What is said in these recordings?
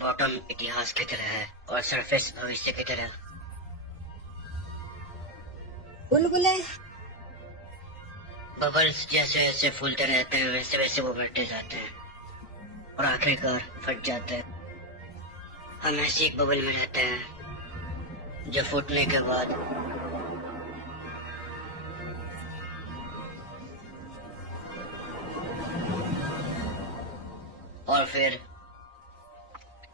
Bottom इतिहास की तरह है और सरफेस भविष्य की तरह। बुलबुले बबल्स जैसे जैसे फूलते रहते हैं वैसे वैसे वो बढ़ते जाते हैं और आखिरकार फट जाते हैं। हम ऐसे एक बबल में रहते हैं जो फूटने के बाद और फिर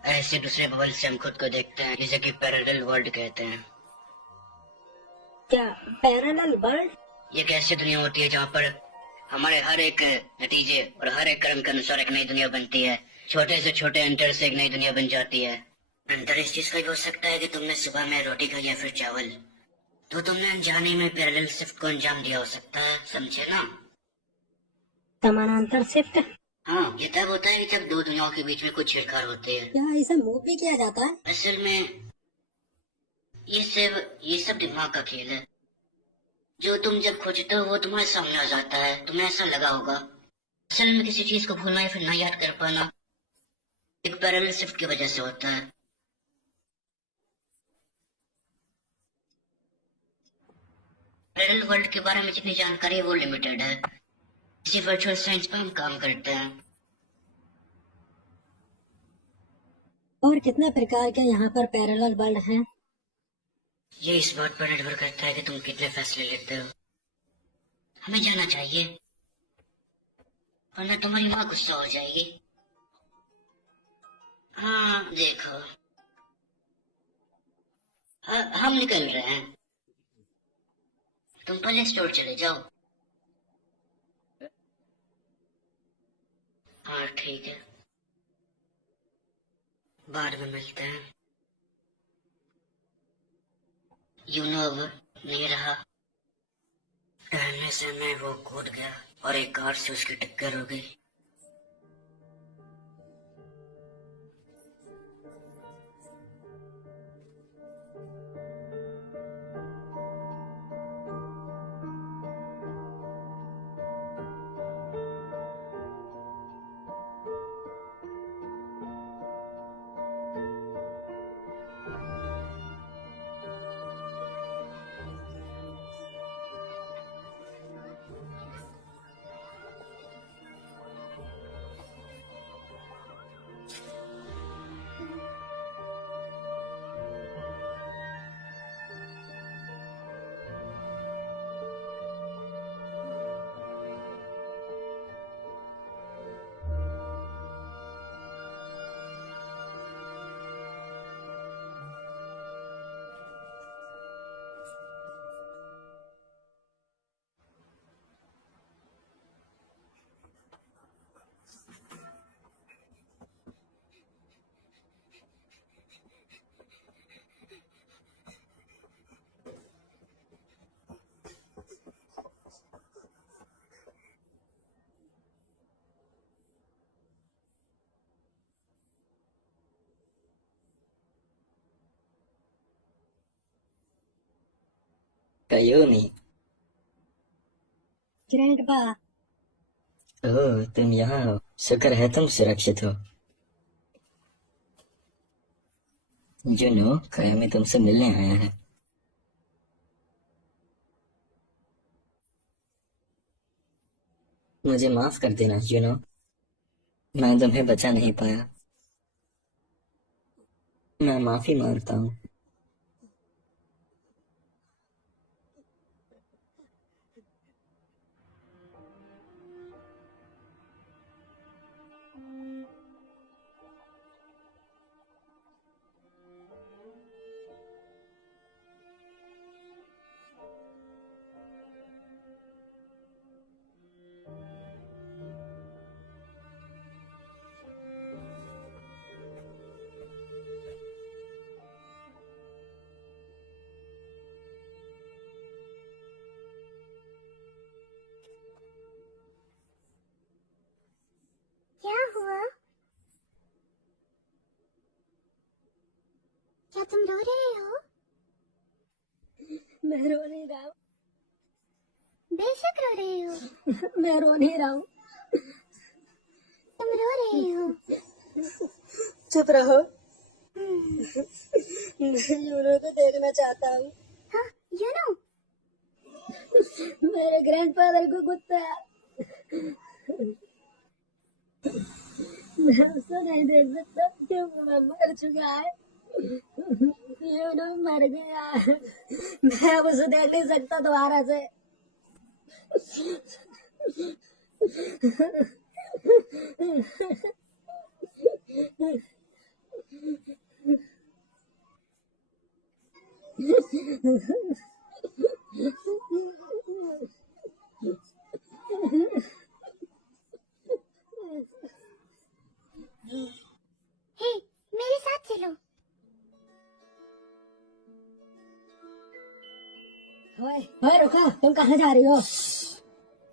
ऐसे दूसरे बबल से हम खुद को देखते हैं, जिसे कि पैरेलल वर्ल्ड कहते हैं। क्या पैरेलल वर्ल्ड? ये एक ऐसी दुनिया होती है जहाँ पर हमारे हर एक नतीजे और हर एक कर्म के अनुसार एक नई दुनिया बनती है। छोटे से छोटे अंतर से एक नई दुनिया बन जाती है। अंतर इस चीज का भी हो सकता है कि तुमने सुबह में रोटी खाई या फिर चावल, तो तुमने अनजाने में पैरेलल शिफ्ट को अंजाम दिया हो सकता है, समझे ना? समानांतर शिफ्ट? हाँ, ये तब होता है कि जब दो दुनियाओं के बीच में कुछ छेड़छाड़ होती है। क्या इसे मूव भी किया जाता है? असल में ये सब दिमाग का खेल है। जो तुम जब खोजते हो वो तुम्हारे सामने आ जाता है। तुम्हें ऐसा लगा होगा। असल में किसी चीज को भूलना या फिर ना याद कर पाना एक पैरेलल शिफ्ट की वजह से होता है। पैरेलल वर्ल्ड के बारे में जितनी जानकारी है वो लिमिटेड है। इसी वर्चुअल साइंस पर हम काम करते हैं। और कितने प्रकार के यहाँ पर पैरेलल वर्ल्ड हैं? ये इस बात पर निर्भर करता है कि तुम कितने फैसले लेते हो। हमें जाना चाहिए वरना तुम्हारी माँ गुस्सा हो जाएगी। हाँ देखो, हम निकल रहे हैं। तुम पहले स्टोर चले जाओ। हाँ ठीक है, बाद में मिलते हैं। अब नहीं रहा। टहलने से मैं वो कूद गया और एक कार से उसकी टक्कर हो गई। कयोनी। ग्रैंडपा। ओह, तुम यहाँ हो। शुक्र है तुम सुरक्षित हो। जुनो, कयामी तुमसे मिलने आया है। मुझे माफ कर देना जुनो, मैं तुम्हें बचा नहीं पाया। मैं माफी मांगता हूँ। क्या हुआ? क्या तुम रो रहे हो? मैं रो नहीं रहा हूँ। बेशक रो रहे हो। मैं रो नहीं रहा हूँ। तुम रो रहे हो। चुप रहो। मैं यूनो को देखना चाहता हूँ। हाँ, यू नो। मेरे ग्रैंडफादर को गुस्सा है। मैं उसको नहीं देख सकता क्योंकि वो मर चुका है। यूनो मर गया है। मैं अब उसे देख नहीं सकता दोबारा से। हे, मेरे साथ चलो। ओए ओए रुको, तुम कहाँ जा रही हो?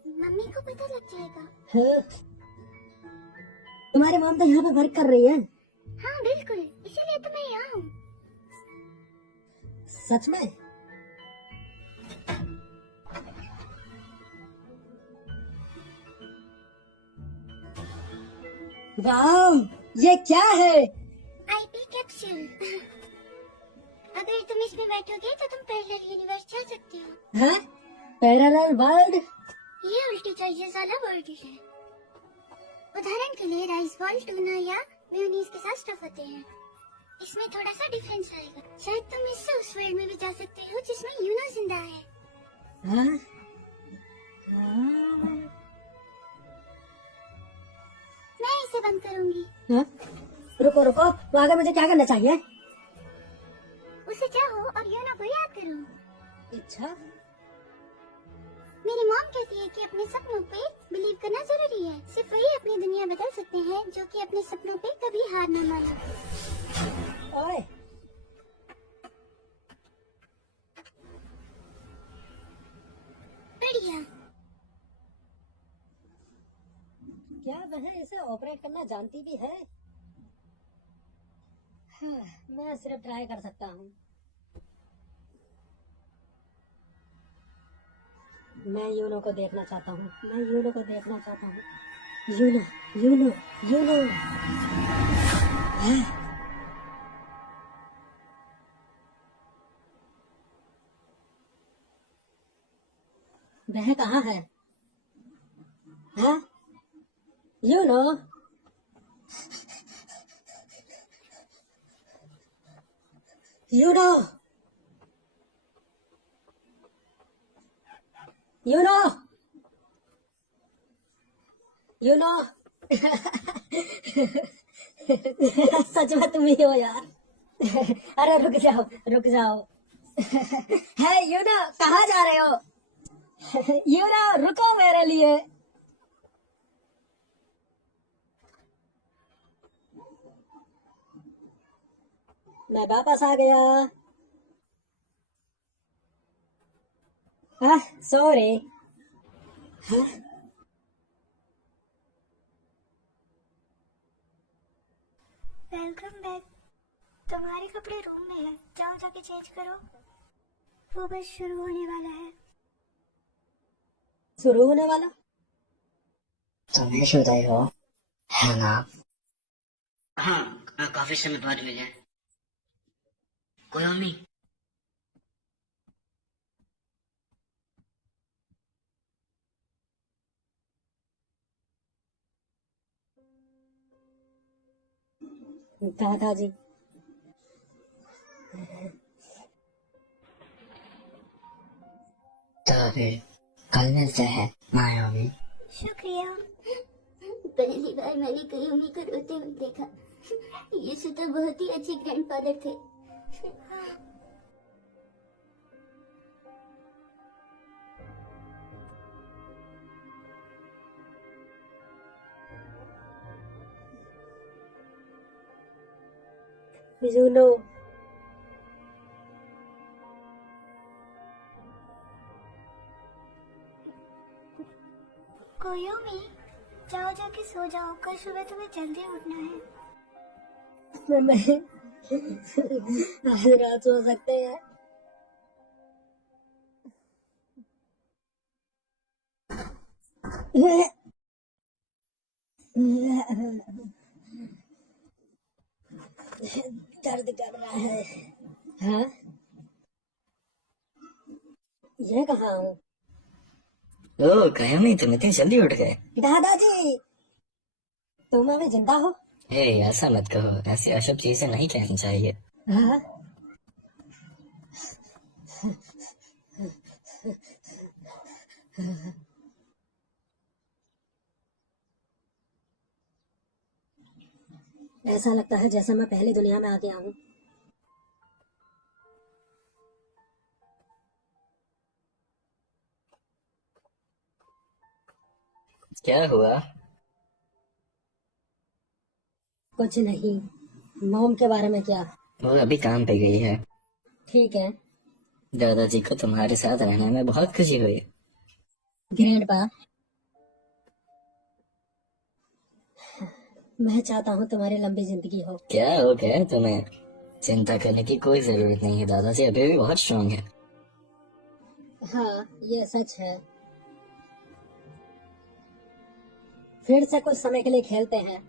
मम्मी को पता लग जाएगा। हाँ? तुम्हारी मॉम तो यहाँ पे वर्क कर रही है। हाँ बिल्कुल, इसीलिए तो मैं यहाँ हूँ। सच में? वाह, ये क्या है? IP capsule. अगर तुम इसमें बैठोगे तो तुम पैरेलल यूनिवर्स जा सकते हो। हाँ? Parallel world? ये उल्टी चॉइसेस वाला वर्ल्ड है। उदाहरण के लिए राइस बॉल, टूना या मेयोनीज के साथ स्टफ होते हैं। इसमें थोड़ा सा डिफरेंस आएगा। शायद तुम इससे उस वर्ल्ड में भी जा सकते हो जिसमें यूनो जिंदा है। हाँ? हाँ? मैं इसे बंद करूंगी। हाँ? रुको रुको, तो आगे मुझे क्या करना चाहिए? उसे चाहो और यूनो को याद करो। अच्छा, मेरी मॉम कहती है कि अपने सपनों पे बिलीव करना जरूरी है। सिर्फ वही अपनी दुनिया बदल सकते हैं जो कि अपने सपनों पे कभी हार न माने। ओए, बढ़िया। क्या वह इसे ऑपरेट करना जानती भी है? हाँ, मैं सिर्फ ट्राई कर सकता हूँ। मैं यूनो को देखना चाहता हूँ। मैं यूनो को देखना चाहता हूँ। Uno, Uno, Uno. हाँ? वह कहाँ है? हाँ? यूनो? यूनो? यूनो? यूनो? सच में तुम ही हो यार। अरे रुक जाओ, रुक जाओ। है यूनो, कहाँ जा रहे हो? यूनो, रुको मेरे लिए। मैं वापस आ गया। हाँ, सॉरी। हाँ? Welcome back. तुम्हारे कपड़े रूम में है, जाओ जाके चेंज करो। वो बस शुरू होने वाला है। शुरू होने वाला? तुम शुरू हो है ना? हाँ, काफी समय बाद मिले। कोयोमी, दादाजी। तो फिर कल मिलते हैं मायावी। शुक्रिया। पहली बार मैंने कोयोमी को रोते हुए देखा। ये तो बहुत ही अच्छे ग्रैंडफादर थे। यूनो, कोयोमी, जाओ जाके सो जाओ। कल सुबह तुम्हें जल्दी उठना है। मैं आज रात सो सकते हैं? दर्द कर रहा है। हाँ, ये कहाँ हूँ? ओह कयामी, तुम इतनी जल्दी उठ गए। दादाजी, तुम अभी जिंदा हो? हे ऐसा मत कहो, ऐसी अशुभ चीजें नहीं कहनी चाहिए। हाँ, ऐसा लगता है जैसे मैं पहली दुनिया में आ गया हूँ। क्या हुआ? कुछ नहीं। मोम के बारे में क्या? वो अभी काम पे गई है। ठीक है। दादाजी को तुम्हारे साथ रहने में बहुत खुशी हुई। ग्रैंडपा, मैं चाहता हूँ तुम्हारी लंबी जिंदगी हो। क्या हो गया तुम्हें? चिंता करने की कोई जरूरत नहीं है, दादाजी अभी भी बहुत स्ट्रांग है। हाँ, ये सच है। फिर से कुछ समय के लिए खेलते हैं।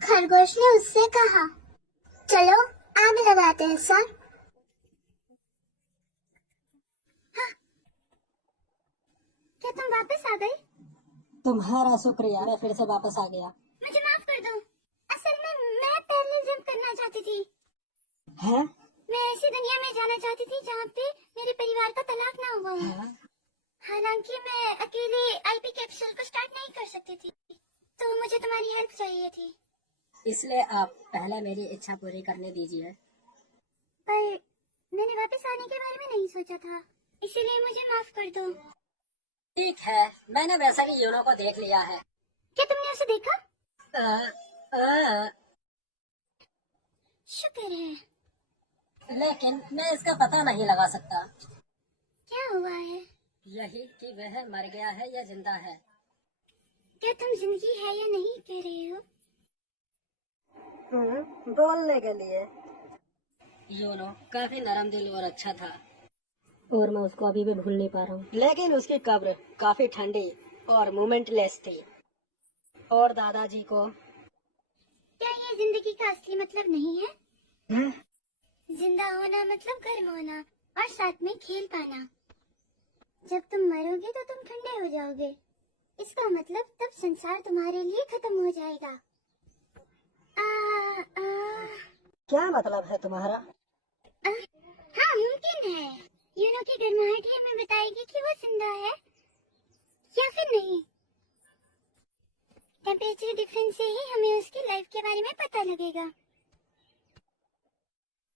खरगोश ने उससे कहा, चलो आग लगाते हैं सर। हाँ। क्या तुम वापस आ गए? तुम्हारा शुक्रिया, मैं फिर से वापस आ गया। मुझे माफ कर दो। असल में मैं पहले जंप करना चाहती थी। है? मैं ऐसी दुनिया में जाना चाहती थी जहाँ पे मेरे परिवार का तलाक ना हुआ हो। हालांकि मैं अकेले आईपी कैप्सूल को स्टार्ट नहीं कर सकती थी, तो मुझे तुम्हारी हेल्प चाहिए थी। इसलिए आप पहले मेरी इच्छा पूरी करने दीजिए। पर मैंने वापस आने के बारे में नहीं सोचा था, इसीलिए मुझे माफ कर दो। ठीक है, मैंने वैसे भी यूनो को देख लिया है। क्या तुमने उसे देखा? शुक्र है। लेकिन मैं इसका पता नहीं लगा सकता। क्या हुआ है? यही कि वह मर गया है या जिंदा है। क्या तुम जिंदगी है या नहीं कह रहे हो? बोलने के लिए। यूनो काफी नरम दिल और अच्छा था, और मैं उसको अभी भी भूल नहीं पा रहा हूँ। लेकिन उसकी कब्र काफी ठंडी और मोमेंटलेस थी। और दादाजी को क्या ये जिंदगी का असली मतलब नहीं है? जिंदा होना मतलब गर्म होना और साथ में खेल पाना। जब तुम मरोगे तो तुम ठंडे हो जाओगे। इसका मतलब तब संसार तुम्हारे लिए खत्म हो जाएगा। क्या मतलब है तुम्हारा? हाँ, मुमकिन है। यूनो की गर्माहट ही हमें बताएगी कि वो जिंदा है या फिर नहीं। टेम्परेचर डिफरेंस से ही हमें उसकी लाइफ के बारे में पता लगेगा।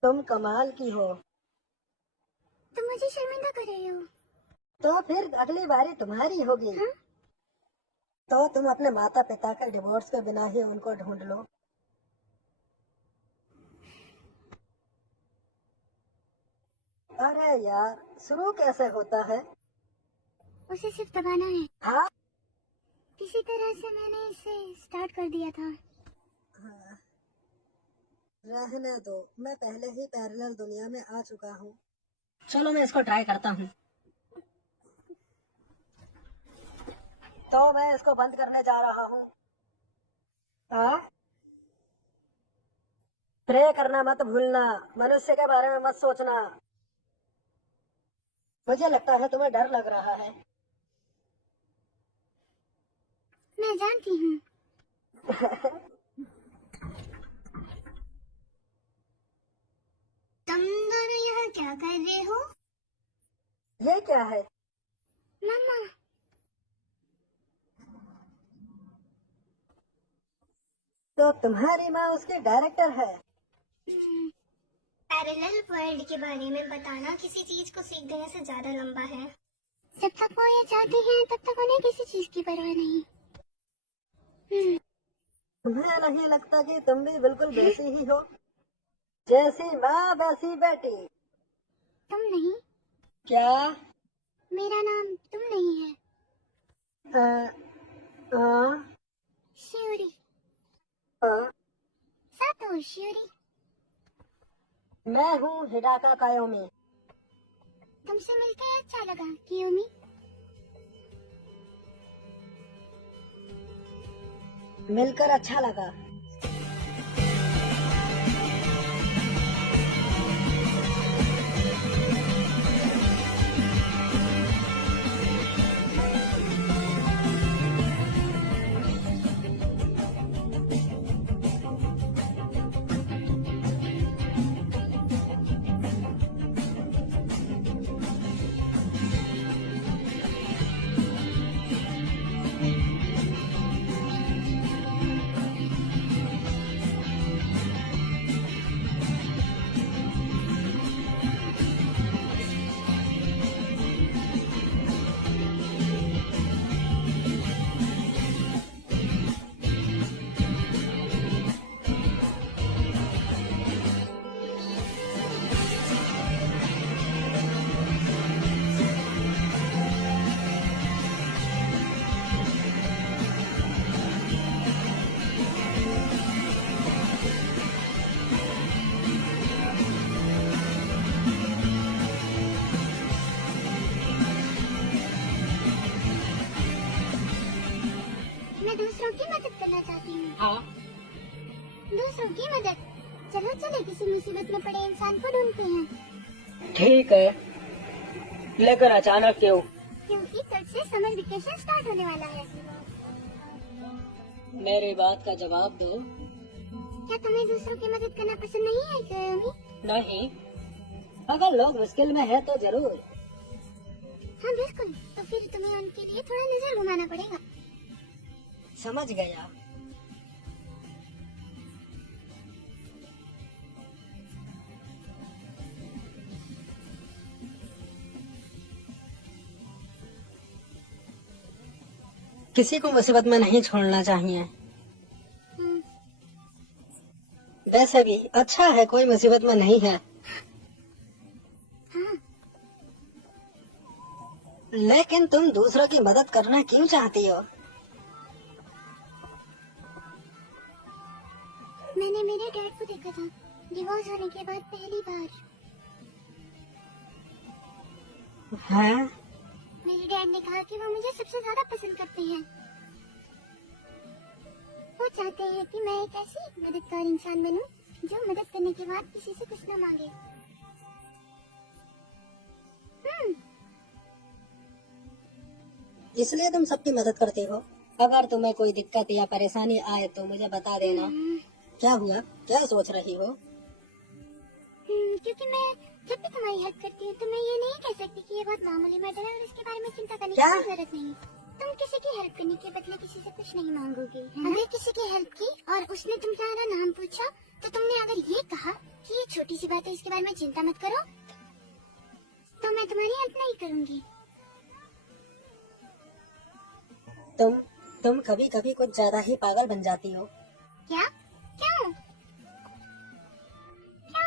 तुम कमाल की हो। तुम मुझे शर्मिंदा कर रहे हो। तो फिर अगली बारी तुम्हारी होगी। हाँ? तो तुम अपने माता पिता का डिवोर्स के बिना ही उनको ढूंढ लो। अरे यार, शुरू कैसे होता है? उसे सिर्फ दबाना है। हाँ? किसी तरह से मैंने इसे स्टार्ट कर दिया था। रहने दो, मैं पहले ही पैरेलल दुनिया में आ चुका हूँ। चलो मैं इसको ट्राई करता हूँ। तो मैं इसको बंद करने जा रहा हूँ। प्रे करना मत भूलना, मनुष्य के बारे में मत सोचना। मुझे लगता है तुम्हें डर लग रहा है। मैं जानती हूँ। तुम दोनों यहाँ क्या कर रहे हो? ये क्या है? मम्मा। तो तुम्हारी माँ उसकी डायरेक्टर है? पैरेलल वर्ल्ड के बारे में बताना किसी चीज को सीख देने से ज्यादा लंबा है। जब तक वो ये चाहते हैं तब तक उन्हें किसी चीज की परवाह नहीं। तुम्हें नहीं लगता कि तुम भी बिल्कुल वैसी ही हो? जैसी माँ वैसी बेटी। तुम नहीं। क्या? मेरा नाम तुम नहीं है। शियोरी। सातो शियोरी। मैं हूँ हिडाका कायोमी। तुमसे मिलकर अच्छा लगा कियोमी। मिलकर अच्छा लगा। दूसरों की मदद। चलो चले किसी मुसीबत में पड़े इंसान को ढूंढते हैं। ठीक है, लेकिन अचानक क्यों? क्योंकि कल से समर वेकेशन स्टार्ट होने वाला है। मेरी बात का जवाब दो। क्या तुम्हें दूसरों की मदद करना पसंद नहीं है कयोमी? नहीं, अगर लोग मुश्किल में है तो जरूर। हाँ बिल्कुल, तो फिर तुम्हें उनके लिए थोड़ा नजर घुमाना पड़ेगा। समझ गया। किसी को मुसीबत में नहीं छोड़ना चाहिए। हम्म, वैसे भी अच्छा है कोई मुसीबत में नहीं है। हाँ लेकिन तुम दूसरों की मदद करना क्यों चाहती हो? मैंने मेरे डैड को देखा था डिवोर्स होने के बाद पहली बार। हाँ, मेरे डैड ने कहा कि वो मुझे सबसे ज्यादा पसंद करते हैं। वो चाहते हैं कि मैं एक ऐसी मददगार इंसान बनूं जो मदद करने के बाद किसी से कुछ न मांगे। इसलिए तुम सबकी मदद करती हो। अगर तुम्हें कोई दिक्कत या परेशानी आए तो मुझे बता देना। क्या हुआ? क्या सोच रही हो? क्योंकि मैं जब भी तुम्हारी हेल्प करती हूँ तो मैं ये नहीं कह सकती कि ये बहुत मामूली मैटर है और इसके बारे में चिंता करने की क्या? कोई जरूरत नहीं। तुम किसी की हेल्प करने के बदले किसी से कुछ नहीं मांगोगी। अगर किसी की हेल्प की और उसने तुम्हारा नाम पूछा तो तुमने अगर ये कहा कि ये छोटी सी बात है इसके बारे में चिंता मत करो, तो मैं तुम्हारी हेल्प नहीं करूँगी। तुम कभी कभी कुछ ज्यादा ही पागल बन जाती हो। क्या? क्यों? क्यों?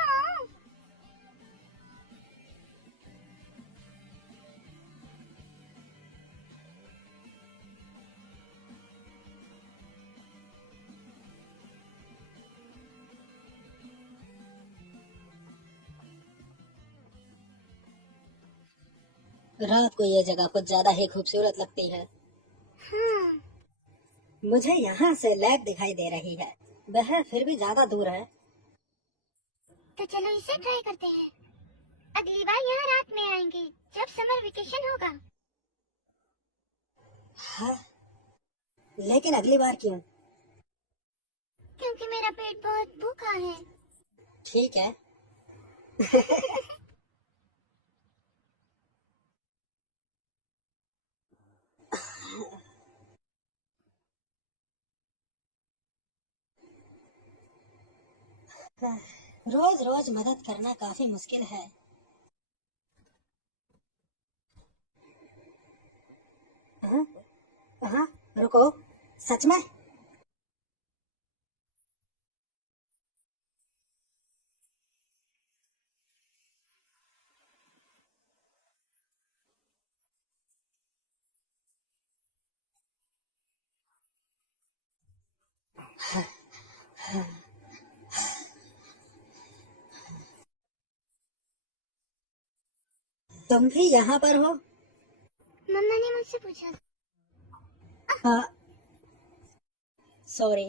रात को ये जगह कुछ ज्यादा ही खूबसूरत लगती है। हाँ, मुझे यहाँ से लेक दिखाई दे रही है। वह फिर भी ज्यादा दूर है। तो चलो इसे ट्राई करते हैं। अगली बार यहाँ रात में आएंगे जब समर वेकेशन होगा। हाँ, लेकिन अगली बार क्यों? क्योंकि मेरा पेट बहुत भूखा है। ठीक है। रोज रोज मदद करना काफी मुश्किल है। हाँ, हाँ, रुको, सच में? तुम भी यहाँ पर हो? मम्मा ने मुझसे पूछा। हाँ, सॉरी।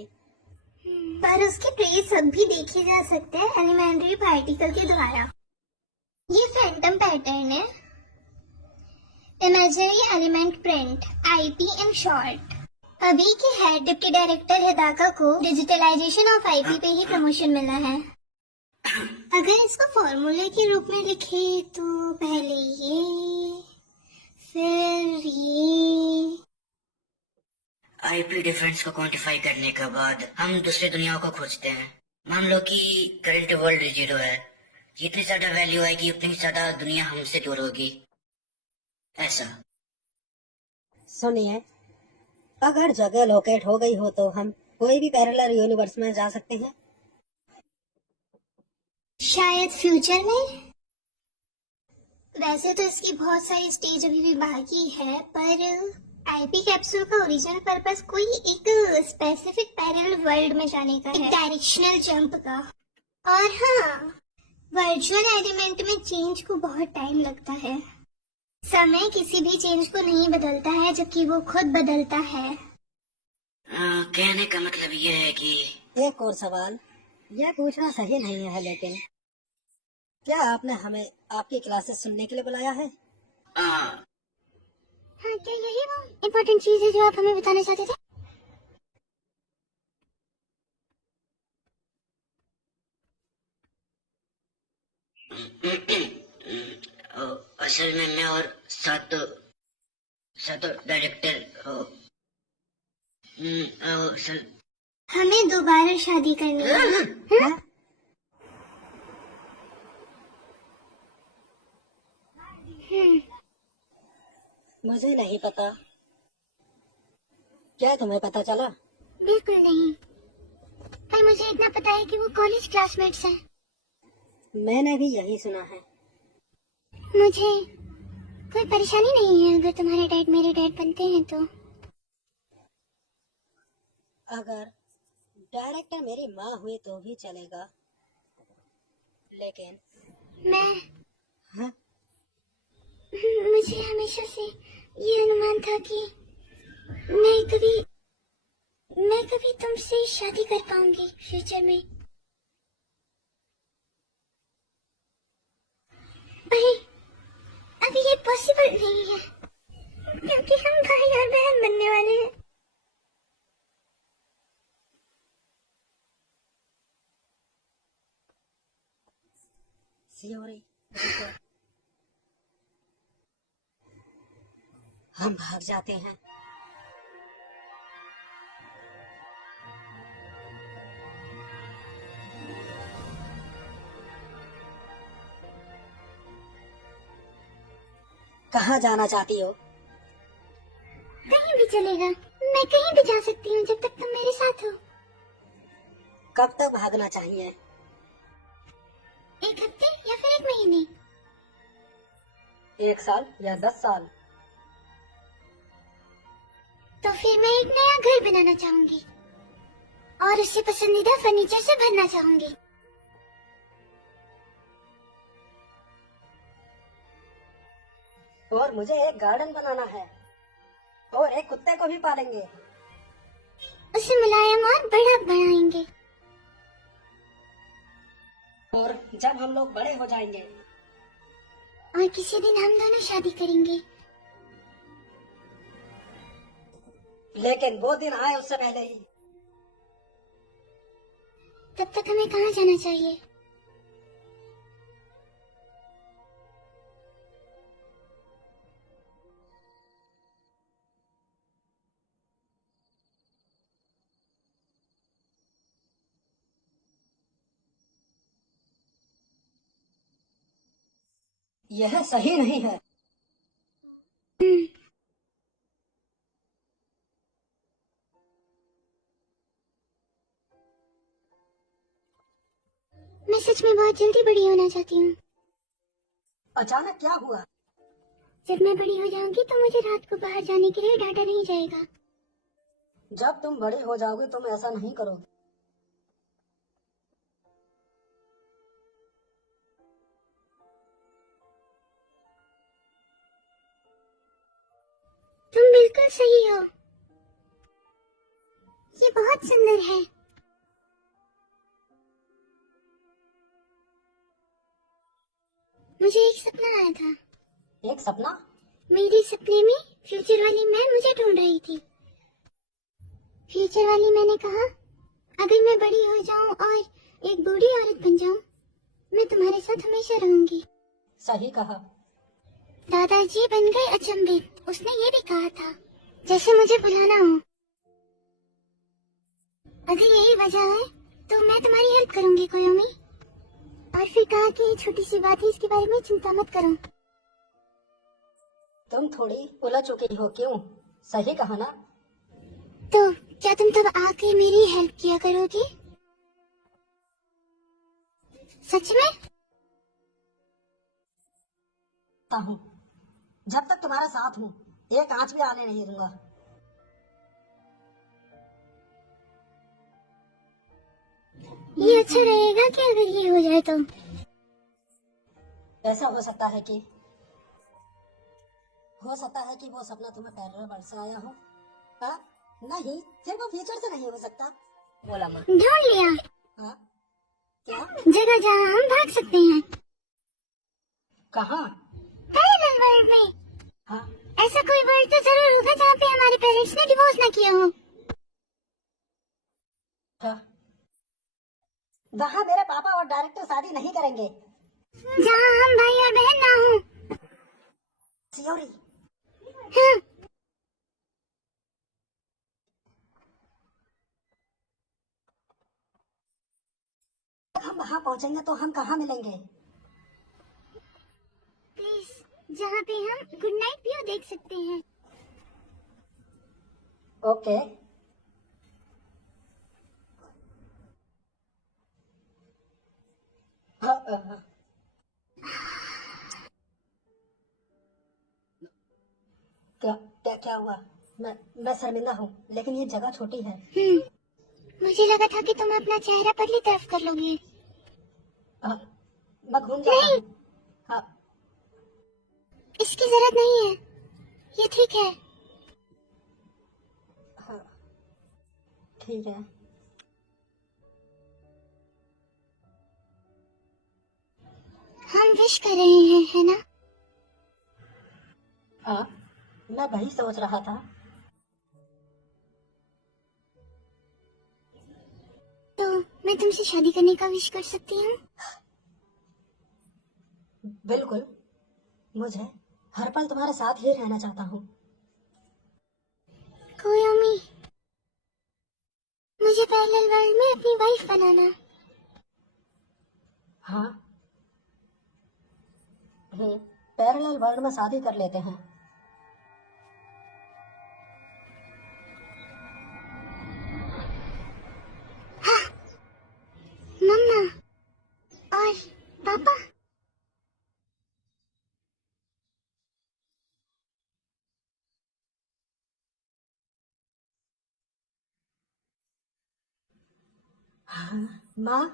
पर उसके ट्रेस अब भी देखे जा सकते हैं एलिमेंट्री पार्टिकल के द्वारा। ये फैंटम पैटर्न है, imaginary element print, IP in short. अभी के हेड डिप्टी डायरेक्टर हिदाका को डिजिटलाइजेशन ऑफ आईपी पे ही प्रमोशन मिला है। अगर इसको फॉर्मूले के रूप में लिखे तो पहले ये, फिर ये। आईपी डिफरेंस को क्वांटिफाई करने के बाद हम दूसरी दुनियाओं को खोजते हैं। मान लो कि करंट वर्ल्ड 0 है। जितनी ज्यादा वैल्यू आएगी उतनी ज्यादा दुनिया हमसे दूर होगी। ऐसा। सुनिए, अगर जगह लोकेट हो गई हो तो हम कोई भी पैरेलल यूनिवर्स में जा सकते हैं। शायद फ्यूचर में। वैसे तो इसकी बहुत सारी स्टेज अभी भी बाकी है, पर आईपी कैप्सूल का ओरिजिनल पर्पस कोई एक स्पेसिफिक पैरेलल वर्ल्ड में जाने का है, डायरेक्शनल जंप का। और हाँ, वर्चुअल एलिमेंट में चेंज को बहुत टाइम लगता है। समय किसी भी चेंज को नहीं बदलता है, जबकि वो खुद बदलता है। कहने का मतलब ये है कि एक और सवाल, यह पूछना सही नहीं है, लेकिन क्या आपने हमें आपकी क्लासेस सुनने के लिए बुलाया है? हाँ, हाँ, क्या यही वो इम्पोर्टेंट चीज है जो आप हमें बताना चाहते थे? असल में मैं और सातो सातो डायरेक्टर हो। असल हमें दोबारा शादी करनी है। हाँ? मुझे नहीं पता। क्या तुम्हें पता चला? बिल्कुल नहीं, पर मुझे इतना पता है कि वो कॉलेज क्लासमेट्स हैं। मैंने भी यही सुना है। मुझे कोई परेशानी नहीं है अगर तुम्हारे डैड मेरे डैड बनते हैं तो। अगर डायरेक्टर मेरी माँ हुई तो भी चलेगा, लेकिन मैं हाँ? मुझे हमेशा से ये अनुमान था कि मैं कभी तुमसे शादी कर पाऊंगी फ्यूचर में। पर अभी ये पॉसिबल नहीं है क्योंकि हम भाई और बहन बनने वाले हैं। सियोरी, रुको। हम भाग जाते हैं। कहाँ जाना चाहती हो? कहीं भी चलेगा, मैं कहीं भी जा सकती हूँ जब तक तुम मेरे साथ हो। कब तक भागना चाहिए? 1 हफ्ते या फिर 1 महीने। 1 साल या 10 साल? तो फिर मैं एक नया घर बनाना चाहूंगी और उसे पसंदीदा फर्नीचर से भरना चाहूंगी। और मुझे एक गार्डन बनाना है और एक कुत्ते को भी पालेंगे। उसे मुलायम और बड़ा बनाएंगे। और जब हम लोग बड़े हो जाएंगे और किसी दिन हम दोनों शादी करेंगे। लेकिन वो दिन आए उससे पहले ही। तब तक हमें कहाँ जाना चाहिए? यह सही नहीं है। मैं सच में बहुत जल्दी बड़ी होना चाहती हूँ। अचानक क्या हुआ? जब मैं बड़ी हो जाऊंगी तो मुझे रात को बाहर जाने के लिए डांटा नहीं जाएगा। जब तुम बड़ी हो जाओगे तुम ऐसा नहीं करोगे। तुम बिल्कुल सही हो। ये बहुत सुंदर है। मुझे एक सपना आया था। एक सपना? मेरे सपने में फ्यूचर वाली मैं मुझे ढूंढ रही थी। फ्यूचर वाली मैंने कहा, अगर मैं बड़ी हो जाऊं और एक बूढ़ी औरत बन जाऊं, मैं तुम्हारे साथ हमेशा रहूंगी। सही कहा। दादाजी बन गए अचंभित। उसने ये भी कहा था जैसे मुझे बुलाना हो। अगर यही वजह है तो मैं तुम्हारी हेल्प करूंगी कोयोमी। और फिर कहा कि ये छोटी सी बात है, इसके बारे में चिंता मत करो। तुम थोड़ी उलझ चुकी हो, क्यों? सही कहा ना? तो क्या तुम तब आके मेरी हेल्प किया करोगी? सच में? हूँ जब तक तुम्हारा साथ हूँ एक आंच भी आने नहीं दूंगा। ये अच्छा रहेगा कि अगर ये हो जाए तो? ऐसा हो सकता है कि वो सपना तुम्हें पैरल वर्ड से आया हो। हाँ? नहीं, फिर वो फ्यूचर से नहीं हो सकता। बोला माँ। ढूंढ लिया हाँ क्या? जगह जहाँ हम भाग सकते हैं। कहाँ? पैरेलल वर्ल्ड में। हाँ ऐसा कोई वर्ल्ड तो जरूर होगा जहाँ पे हमारे पेरेंट्स ने डिवोर्स ना किया हो। अच्छा, वहाँ मेरे पापा और डायरेक्टर शादी नहीं करेंगे। जहाँ हम भाई और बहन ना हो। सियोरी, हाँ, हम वहाँ पहुँचेंगे तो हम कहाँ मिलेंगे? प्लीज जहाँ पे हम गुड नाइट व्यू देख सकते हैं। ओके। हाँ, क्या क्या क्या हुआ? मैं शर्मिंदा हूँ, लेकिन ये जगह छोटी है। मुझे लगा था कि तुम अपना चेहरा परली तरफ कर लोगे। मैं घूम जाता हूँ। हाँ इसकी जरूरत नहीं है, ये ठीक है। हाँ ठीक है। हम विश कर रहे हैं, है ना? हाँ मैं वही सोच रहा था। तो मैं तुमसे शादी करने का विश कर सकती हूँ? बिल्कुल, मुझे हर पल तुम्हारे साथ ही रहना चाहता हूँ। कोयोमी, मुझे पैरेलल वर्ल्ड में अपनी वाइफ बनाना। हाँ पैरेलल वर्ल्ड में शादी कर लेते हैं। मम्मा और पापा। हाँ माँ,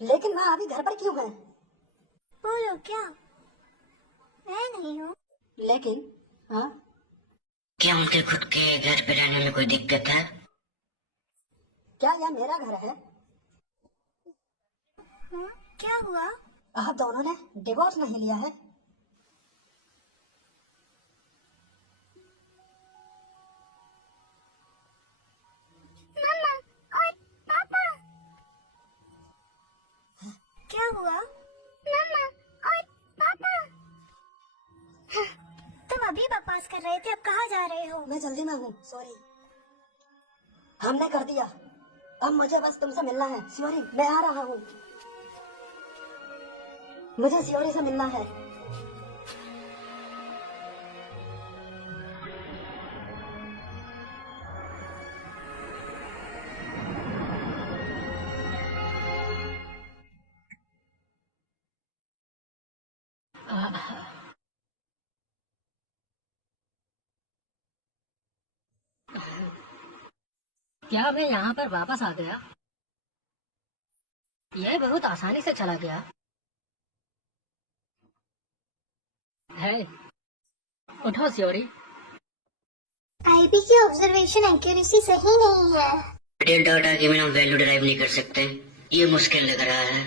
लेकिन माँ अभी घर पर क्यों है? बोलो क्या? मैं नहीं हूँ। लेकिन हाँ क्या उनके खुद के घर पे रहने में कोई दिक्कत है? क्या यह मेरा घर है? क्या हुआ? आप दोनों ने डिवोर्स नहीं लिया है? मम्मा और पापा। क्या हुआ? मम्मा और पापा। तुम अभी बकवास कर रहे थे, अब कहाँ जा रहे हो? मैं जल्दी में हूँ, सॉरी। हमने कर दिया, अब मुझे बस तुमसे मिलना है। सियोरी मैं आ रहा हूँ, मुझे सियोरी से मिलना है। क्या मैं यहाँ पर वापस आ गया? यह बहुत आसानी से चला गया है। उठो सियोरी। आईबी की ऑब्जर्वेशन एक्यूरेसी सही नहीं है। डिटेल डाटा के बिना वैल्यू डिराइव नहीं कर सकते, ये मुश्किल लग रहा है।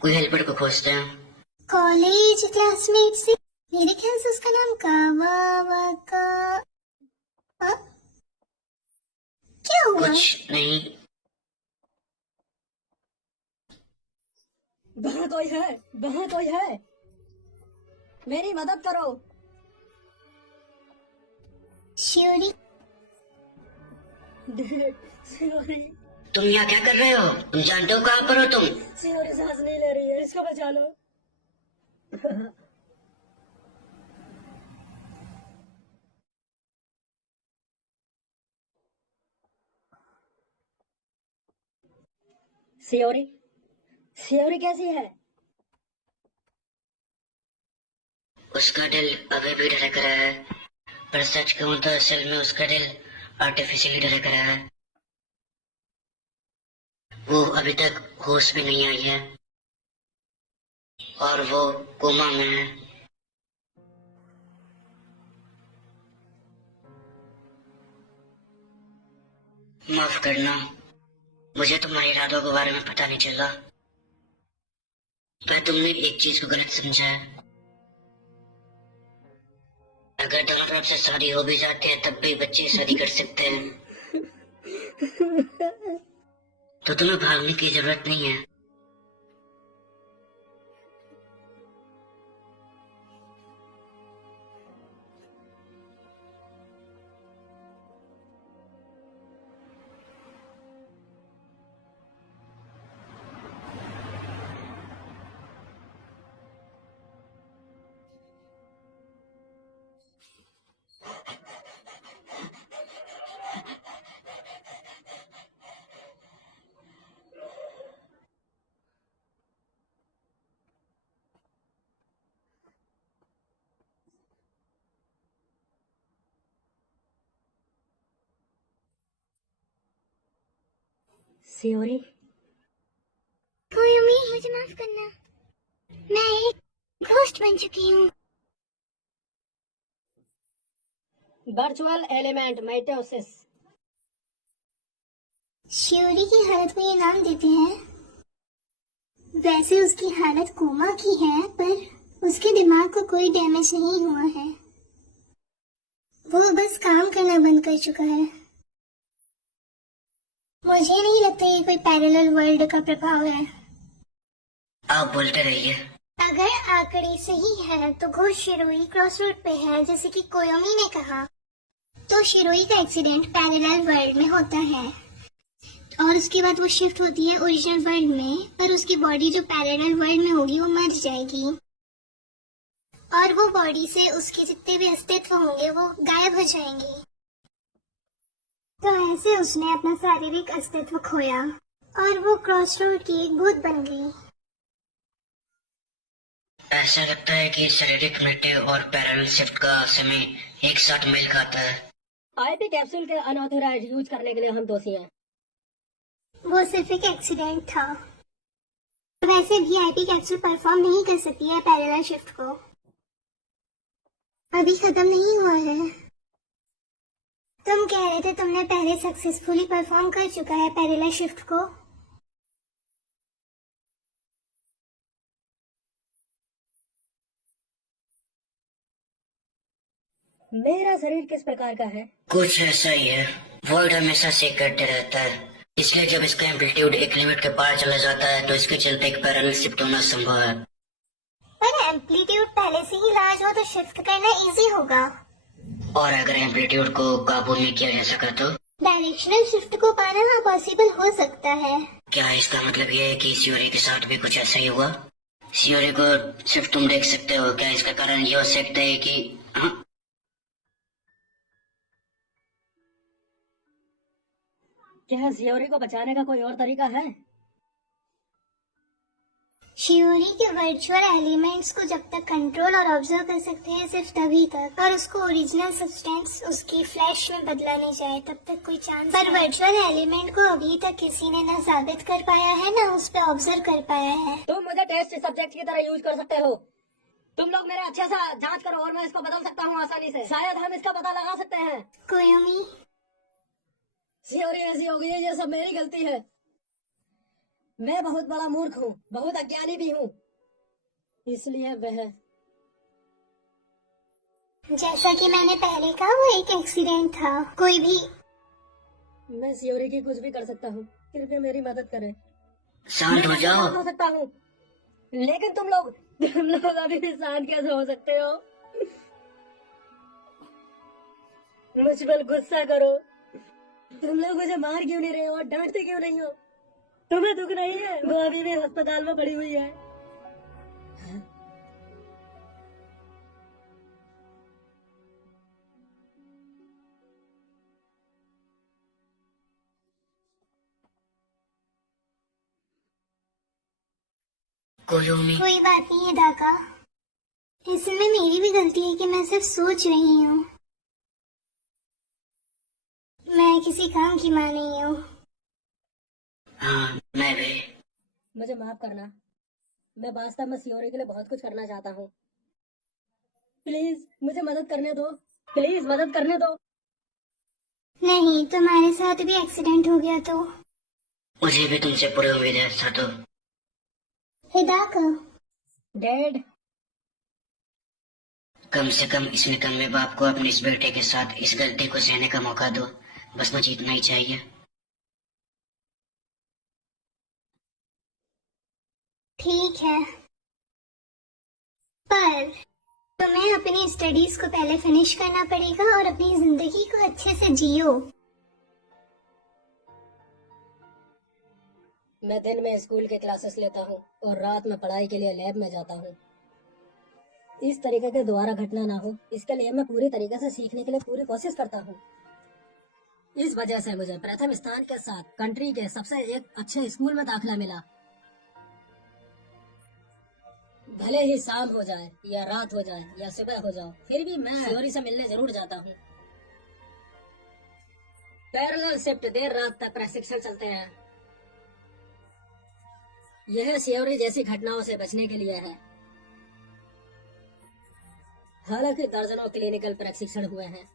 कोई हेल्पर को खोजते हैं। कॉलेज क्लासमेट से, मेरे ख्याल से उसका नाम कावावाका। हाँ? क्या हुआ? कुछ नहीं। वहाँ कोई है, वहाँ कोई है, मेरी मदद करो। श्योरी, सियोरी, तुम यहाँ क्या कर रहे हो? तुम जानते हो कहाँ पर हो तुम? सियोरी सांस नहीं ले रही है, इसको बचा लो। सियोरी, सियोरी कैसी है? उसका दिल अभी भी धड़क रहा है, पर सच कहूं तो असल में उसका दिल आर्टिफिशियली धड़क रहा है। वो अभी तक होश भी नहीं आई है और वो कोमा में है। माफ करना, मुझे तुम्हारे इरादों के बारे में पता नहीं चला, पर तुमने एक चीज को गलत समझा है। अगर दोनों तरफ से शादी हो भी जाती है तब भी बच्चे शादी कर सकते हैं, तो तुम्हें भागने की जरूरत नहीं है। सियोरी, कोयुमी, मुझे माफ करना, मैं एक घोस्ट बन चुकी हूँ। Virtual element mitosis. शियोरी की हालत को ये नाम देते हैं। वैसे उसकी हालत कोमा की है, पर उसके दिमाग को कोई डैमेज नहीं हुआ है। वो बस काम करना बंद कर चुका है। मुझे नहीं लगता ये कोई पैरेलल वर्ल्ड का प्रभाव है। आप बोलते रहिए। अगर आंकड़े सही है तो घोष शिरोई क्रॉस रोड पे है, जैसे कि कोयोमी ने कहा। तो शिरोई का एक्सीडेंट पैरेलल वर्ल्ड में होता है और उसके बाद वो शिफ्ट होती है ओरिजिनल वर्ल्ड में, पर उसकी बॉडी जो पैरेलल वर्ल्ड में होगी वो मर जाएगी और वो बॉडी से उसके जितने भी अस्तित्व होंगे वो गायब हो जाएंगे। तो ऐसे उसने अपना शारीरिक अस्तित्व खोया और वो क्रॉस रोड की एक भूत बन गई। ऐसा लगता है कि शारीरिक मृत्यु और पैरेलल शिफ्ट का समय एक साथ मेल खाता है। आईपी कैप्सूल के अनऑथोराइज यूज करने के लिए हम दोषी हैं। वो सिर्फ एक एक्सीडेंट था। वैसे भी आईपी कैप्सूल परफॉर्म नहीं कर सकती है पैरेलल शिफ्ट को। अभी खत्म नहीं हुआ है। तुम कह रहे थे तुमने पहले सक्सेसफुली परफॉर्म कर चुका है पैरेलल शिफ्ट को। मेरा शरीर किस प्रकार का है? कुछ ऐसा ही है। वर्ल्ड हमेशा सीख करते रहता है, इसलिए जब इसका एम्पलीट्यूड एक लिमिट के पार चला जाता है तो इसके चलते एक पैरेलल शिफ्ट होना संभव है। पर एम्पलीट्यूड पहले से ही लार्ज हो तो शिफ्ट करना इजी होगा। और अगर एम्पलीट्यूड को काबू में किया जा सका तो डायरेक्शनल शिफ्ट को पाना पॉसिबल हो सकता है। क्या इसका मतलब ये है कि सियोरी के साथ भी कुछ ऐसा ही हुआ? सियोरी को सिर्फ तुम देख सकते हो, क्या इसका कारण ये हो सकता है कि हाँ? क्या सियोरी को बचाने का कोई और तरीका है? शियोरी के वर्चुअल एलिमेंट्स को जब तक कंट्रोल और ऑब्जर्व कर सकते हैं सिर्फ तभी तक, और उसको ओरिजिनल सब्सटेंस उसकी फ्लैश में बदला नहीं जाए तब तक कोई चांस। पर वर्चुअल एलिमेंट को अभी तक किसी ने ना साबित कर पाया है ना उस पर ऑब्जर्व कर पाया है। तुम मुझे टेस्ट सब्जेक्ट की तरह यूज कर सकते हो। तुम लोग मेरा अच्छे से जांच करो और मैं इसको बदल सकता हूँ आसानी से। शायद हम इसका पता लगा सकते हैं। कोयोमी, सियोरी ऐसी हो गई है, ये सब मेरी गलती है। मैं बहुत बड़ा मूर्ख हूँ, बहुत अज्ञानी भी हूँ, इसलिए वह। जैसा कि मैंने पहले कहा वो एक एक्सीडेंट था। कोई भी। मैं सियोरी की कुछ भी कर सकता हूँ, कृपया मेरी मदद करें। शांत हो जाओ। हो सकता हूँ, लेकिन तुम लोग अभी भी शांत कैसे हो सकते हो? मुझ पर गुस्सा करो। तुम लोग मुझे मार क्यों नहीं रहे हो और डांटते क्यों नहीं हो? तुम्हें दुख नहीं है? वो अभी भी अस्पताल में पड़ी हुई है। कोयोमी, कोई बात नहीं है डाका। इसमें मेरी भी गलती है कि मैं सिर्फ सोच रही हूँ। मैं किसी काम की माँ नहीं हूँ। हाँ, मैं भी। मुझे माफ करना, मैं वास्तव में सियोरी के लिए बहुत कुछ करना चाहता हूँ। प्लीज मुझे मदद करने दो, प्लीज मदद करने दो। नहीं, तुम्हारे साथ भी एक्सीडेंट हो गया तो। मुझे भी तुमसे पूरी उम्मीद है सातो। हिदाको, डैड, कम से कम इस निकम्मे बाप को अपने इस बेटे के साथ इस गलती को सहने का मौका दो। बस मुझे इतना ही चाहिए। ठीक है, पर तुम्हें अपनी स्टडीज को पहले फिनिश करना पड़ेगा और अपनी जिंदगी को अच्छे से जियो। मैं दिन में स्कूल के क्लासेस लेता हूँ और रात में पढ़ाई के लिए लैब में जाता हूँ। इस तरीके के दोबारा घटना ना हो, इसके लिए मैं पूरी तरीके से सीखने के लिए पूरी कोशिश करता हूँ। इस वजह से मुझे प्रथम स्थान के साथ कंट्री के सबसे एक अच्छे स्कूल में दाखिला मिला। भले ही शाम हो जाए या रात हो जाए या सुबह हो जाए, फिर भी मैं सियोरी से मिलने जरूर जाता हूँ। पैरेलल शिफ्ट देर रात तक प्रशिक्षण चलते हैं। यह सियोरी जैसी घटनाओं से बचने के लिए है। हालांकि दर्जनों क्लिनिकल प्रशिक्षण हुए हैं,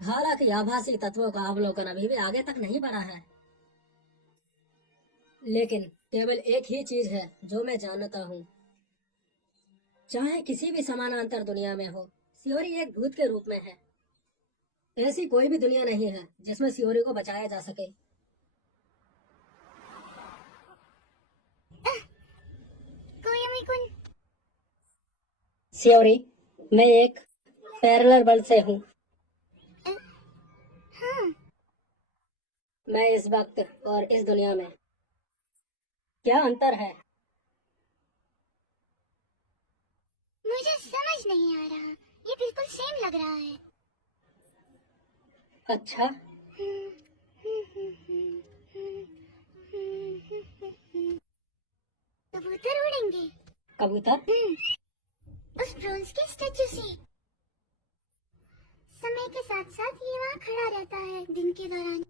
हालांकि आभासी तत्वों का अवलोकन अभी भी आगे तक नहीं बढ़ा है, लेकिन केवल एक ही चीज है जो मैं जानता हूँ। चाहे किसी भी समानांतर दुनिया में हो, सियोरी एक भूत के रूप में है। ऐसी कोई भी दुनिया नहीं है जिसमें सियोरी को बचाया जा सके। कोयोमी-कुन, सियोरी, मैं एक पैरेलल वर्ल्ड से हूँ। हाँ, मैं इस वक्त और इस दुनिया में क्या अंतर है? मुझे समझ नहीं आ रहा। ये बिल्कुल सेम लग रहा है। अच्छा, कबूतर उड़ेंगे। कबूतर? उस ब्रोंज के स्टैचू से। समय के साथ साथ ये वहाँ खड़ा रहता है दिन के दौरान।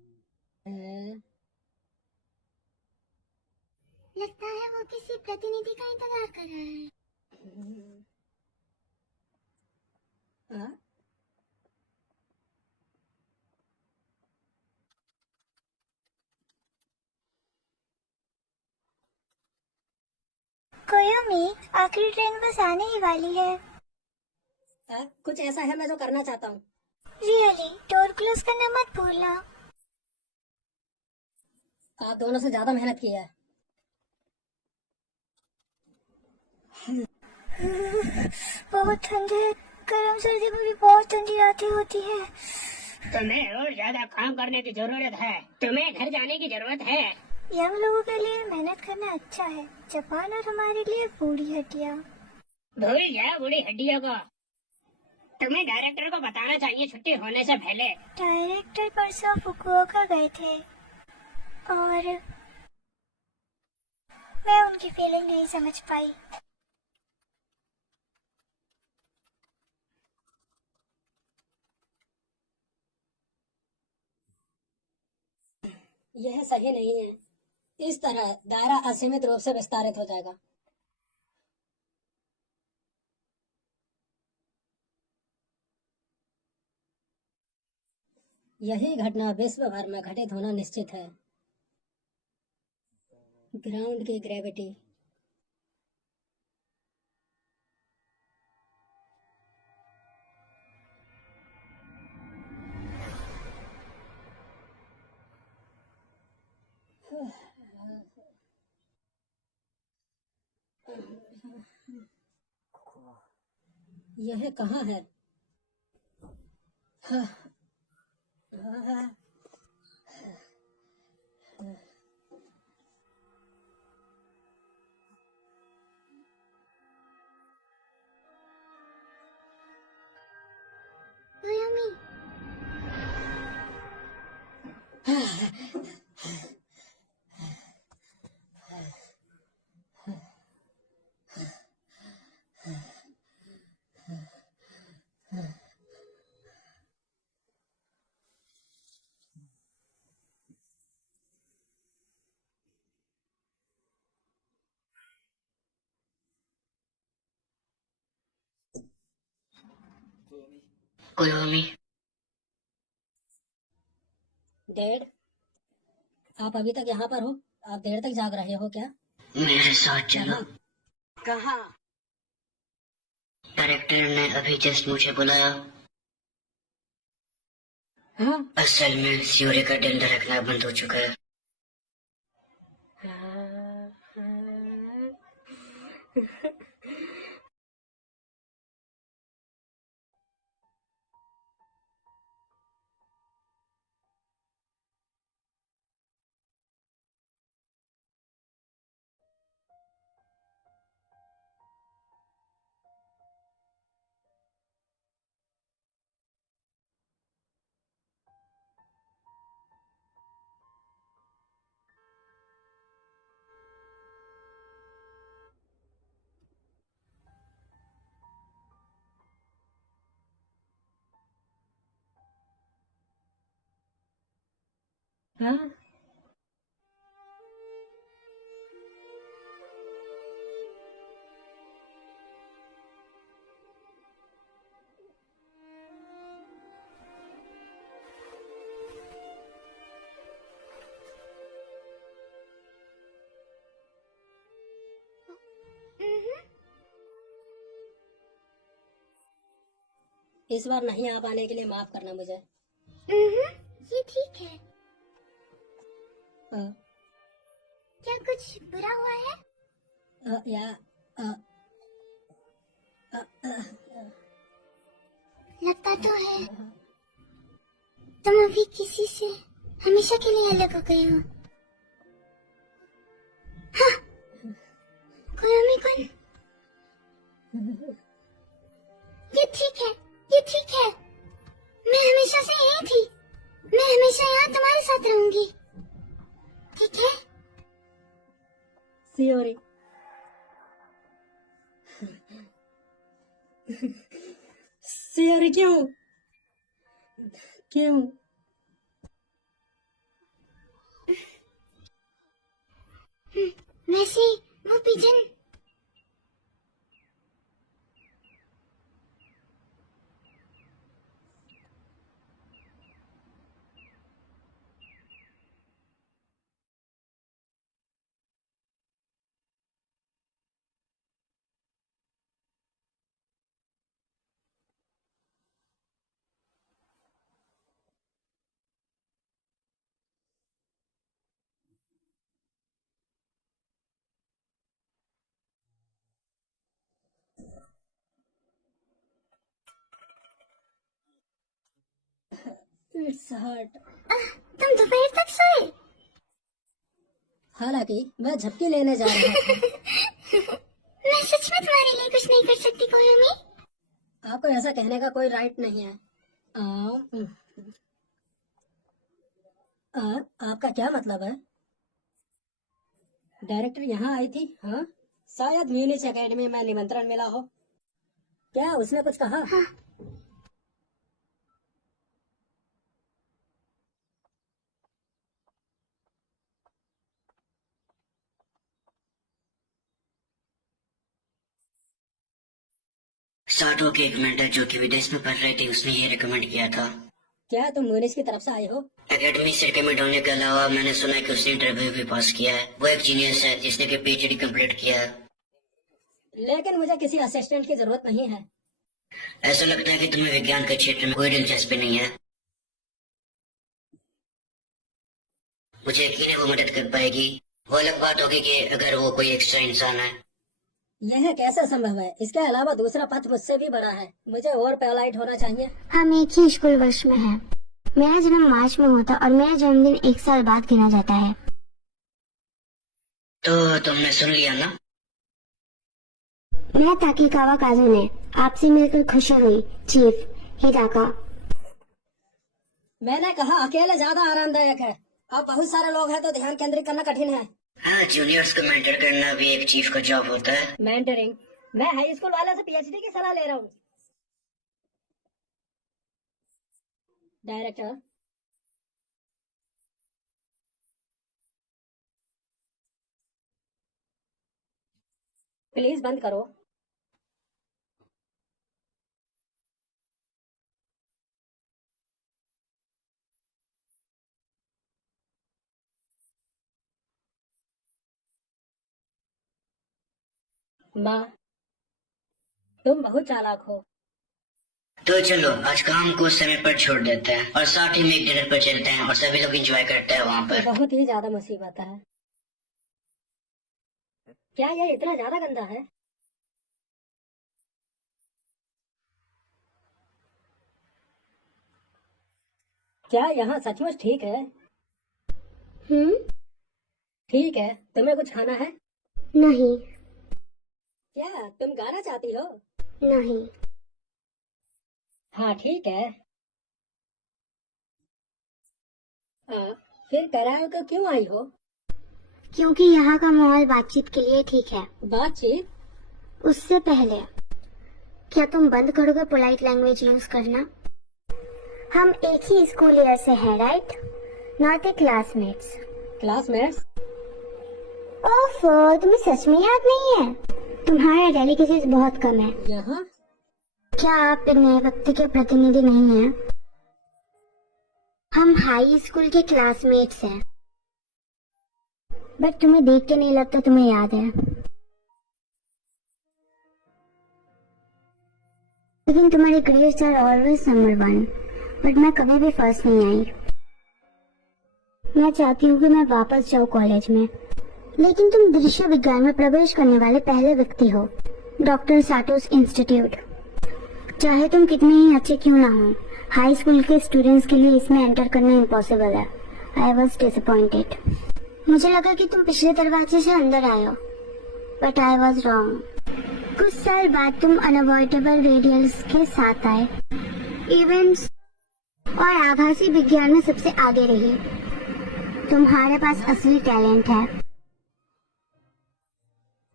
लगता है वो किसी प्रतिनिधि का इंतजार कर रहा है। हाँ? कोयोमी, आखिरी ट्रेन बस आने ही वाली है। कुछ ऐसा है मैं जो करना चाहता हूँ। रियली, डोर क्लोज करना मत भूलना। आप दोनों से ज्यादा मेहनत की है। बहुत ठंड है। गर्म सर्दी में भी बहुत ठंडी रातें होती है। तुम्हें और ज्यादा काम करने की जरूरत है। तुम्हें घर जाने की जरूरत है। यंग लोगों के लिए मेहनत करना अच्छा है। जापान और हमारे लिए बूढ़ी हड्डियाँ। भूल जाओ बूढ़ी हड्डियों को। तुम्हें डायरेक्टर को बताना चाहिए छुट्टी होने से पहले। डायरेक्टर परसों फुकुओका गए थे और मैं उनकी फीलिंग नहीं समझ पाई। यह सही नहीं है। इस तरह दायरा असीमित रूप से विस्तारित हो जाएगा। यही घटना विश्व भर में घटित होना निश्चित है। ग्राउंड की ग्रेविटी। यह कहाँ है? कोयोमी, कोई होमी। डैड, आप अभी तक यहाँ पर हो? आप देर तक जाग रहे हो क्या? मेरे साथ चलो। कहाँ? डायरेक्टर ने अभी जस्ट मुझे बुलाया। हाँ? असल में सियोरी का डंडा रखना बंद हो चुका है। हाँ? इस बार नहीं आ पाने के लिए माफ करना मुझे। ये ठीक है। अ, क्या कुछ बुरा हुआ है? या लगता तो है तुम अभी किसी से हमेशा के लिए अलग हो गए हो। हाँ, कोयोमी कुन, ये ठीक है, ये ठीक है। मैं हमेशा से यही थी। मैं हमेशा यहाँ तुम्हारे साथ रहूंगी, ठीक है? सियोरी, सियोरी क्यों? क्यों? वैसे वो पिजन इट्स हर्ट। तुम दोपहर तक सोए? हालांकि मैं झपकी लेने जा रहा था। मैं सच में तुम्हारे लिए कुछ नहीं कर सकती कोयोमी। आपको ऐसा कहने का कोई राइट नहीं है। आपका क्या मतलब है? डायरेक्टर यहाँ आई थी? हाँ, शायद म्यूनिच एकेडमी में निमंत्रण मिला हो। क्या उसने कुछ कहा? हाँ। साटो के एक मेंटर जो कि विदेश में पढ़ रहे थे, उसने ये रिकमेंड किया था। क्या तुम म्यूनिच की तरफ से आए हो? एकेडमी से रिकमेंड होने के अलावा मैंने सुना है कि उसने इंटरव्यू भी पास किया है। वो एक जीनियस है जिसने कि पीएचडी कंप्लीट किया है। लेकिन मुझे किसी असिस्टेंट की जरूरत नहीं है। ऐसा लगता है कि तुम्हें विज्ञान के क्षेत्र में कोई दिलचस्पी नहीं है। मुझे यकीन है वो मदद कर पाएगी। वो अलग बात होगी कि अगर वो कोई एक्स्ट्रा इंसान है। यह कैसे संभव है? इसके अलावा दूसरा पथ मुझसे भी बड़ा है। मुझे और पोलाइट होना चाहिए। हम एक ही स्कूल वर्ष में हैं। मेरा जन्म मार्च में होता और मेरा जन्मदिन 1 साल बाद गिना जाता है। तो तुमने सुन लिया ना? मैं ताकीकावा काजुने, आपसे मिलकर खुशी हुई चीफ हिडाका। मैंने कहा अकेले ज्यादा आरामदायक है। अब बहुत सारे लोग हैं तो ध्यान केंद्रित करना कठिन है। हाँ, जूनियर्स को मेंटर करना भी एक चीफ का जॉब होता है। मेंटरिंग? मैं हाई स्कूल वाले से पीएचडी की सलाह ले रहा हूँ। डायरेक्टर, प्लीज बंद करो। माँ, तुम बहुत चालाक हो। तो चलो आज काम को समय पर छोड़ देते हैं और साथ ही में एक डिनर पर चलते हैं और सभी लोग एंजॉय करते हैं वहाँ ये पर। बहुत ही ज्यादा मुसीबत है। क्या ये इतना ज्यादा गंदा है? क्या यहाँ सचमुच ठीक है? ठीक है, तुम्हें कुछ खाना है? नहीं। क्या तुम गाना चाहती हो? नहीं। हाँ ठीक है। फिर कराओ को क्यों आई हो? क्योंकि यहाँ का माहौल बातचीत के लिए ठीक है। बातचीत? उससे पहले क्या तुम बंद करोगे पोलाइट लैंग्वेज यूज करना? हम एक ही स्कूल ईयर से हैं, right? Not a classmates. Classmates? ओफो, तुम्हें सच में याद नहीं है? तुम्हारा डेलिकेसीज बहुत कम है। यहाँ? क्या आप एक नए व्यक्ति के प्रतिनिधि नहीं हैं? हम हाई स्कूल के क्लासमेट्स हैं, बट तुम्हें देख के नहीं लगता तुम्हें याद है। लेकिन तुम्हारे grades are always number 1, but मैं कभी भी फर्स्ट नहीं आई। मैं चाहती हूँ कि मैं वापस जाऊँ कॉलेज में, लेकिन तुम दृश्य विज्ञान में प्रवेश करने वाले पहले व्यक्ति हो, डॉक्टर साटोस इंस्टीट्यूट। चाहे तुम कितने ही अच्छे क्यों ना हो, हाई स्कूल के स्टूडेंट्स के लिए इसमें एंटर करना इम्पॉसिबल है। I was disappointed. मुझे लगा कि तुम पिछले दरवाजे से अंदर आए हो, बट आई वॉज रॉन्ग। कुछ साल बाद तुम अनअवॉइडेबल रेडियल्स के साथ आए, इवेंट्स और आभासी विज्ञान में सबसे आगे रही। तुम्हारे पास असली टैलेंट है।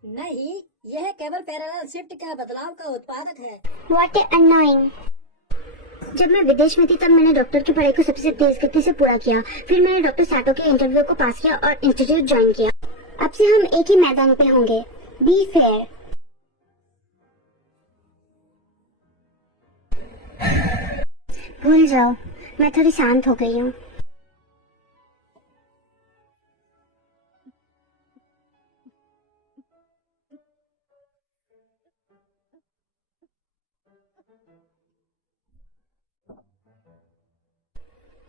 नहीं, यह केवल पैरेलल शिफ्ट का बदलाव का उत्पादक है। What a annoying। जब मैं विदेश में थी तब मैंने डॉक्टर की पढ़ाई को सबसे तेज गति से पूरा किया। फिर मैंने डॉक्टर साटो के इंटरव्यू को पास किया और इंस्टीट्यूट ज्वाइन किया। अब से हम एक ही मैदान पे होंगे। Be fair. भूल जाओ, मैं थोड़ी शांत हो गई हूँ।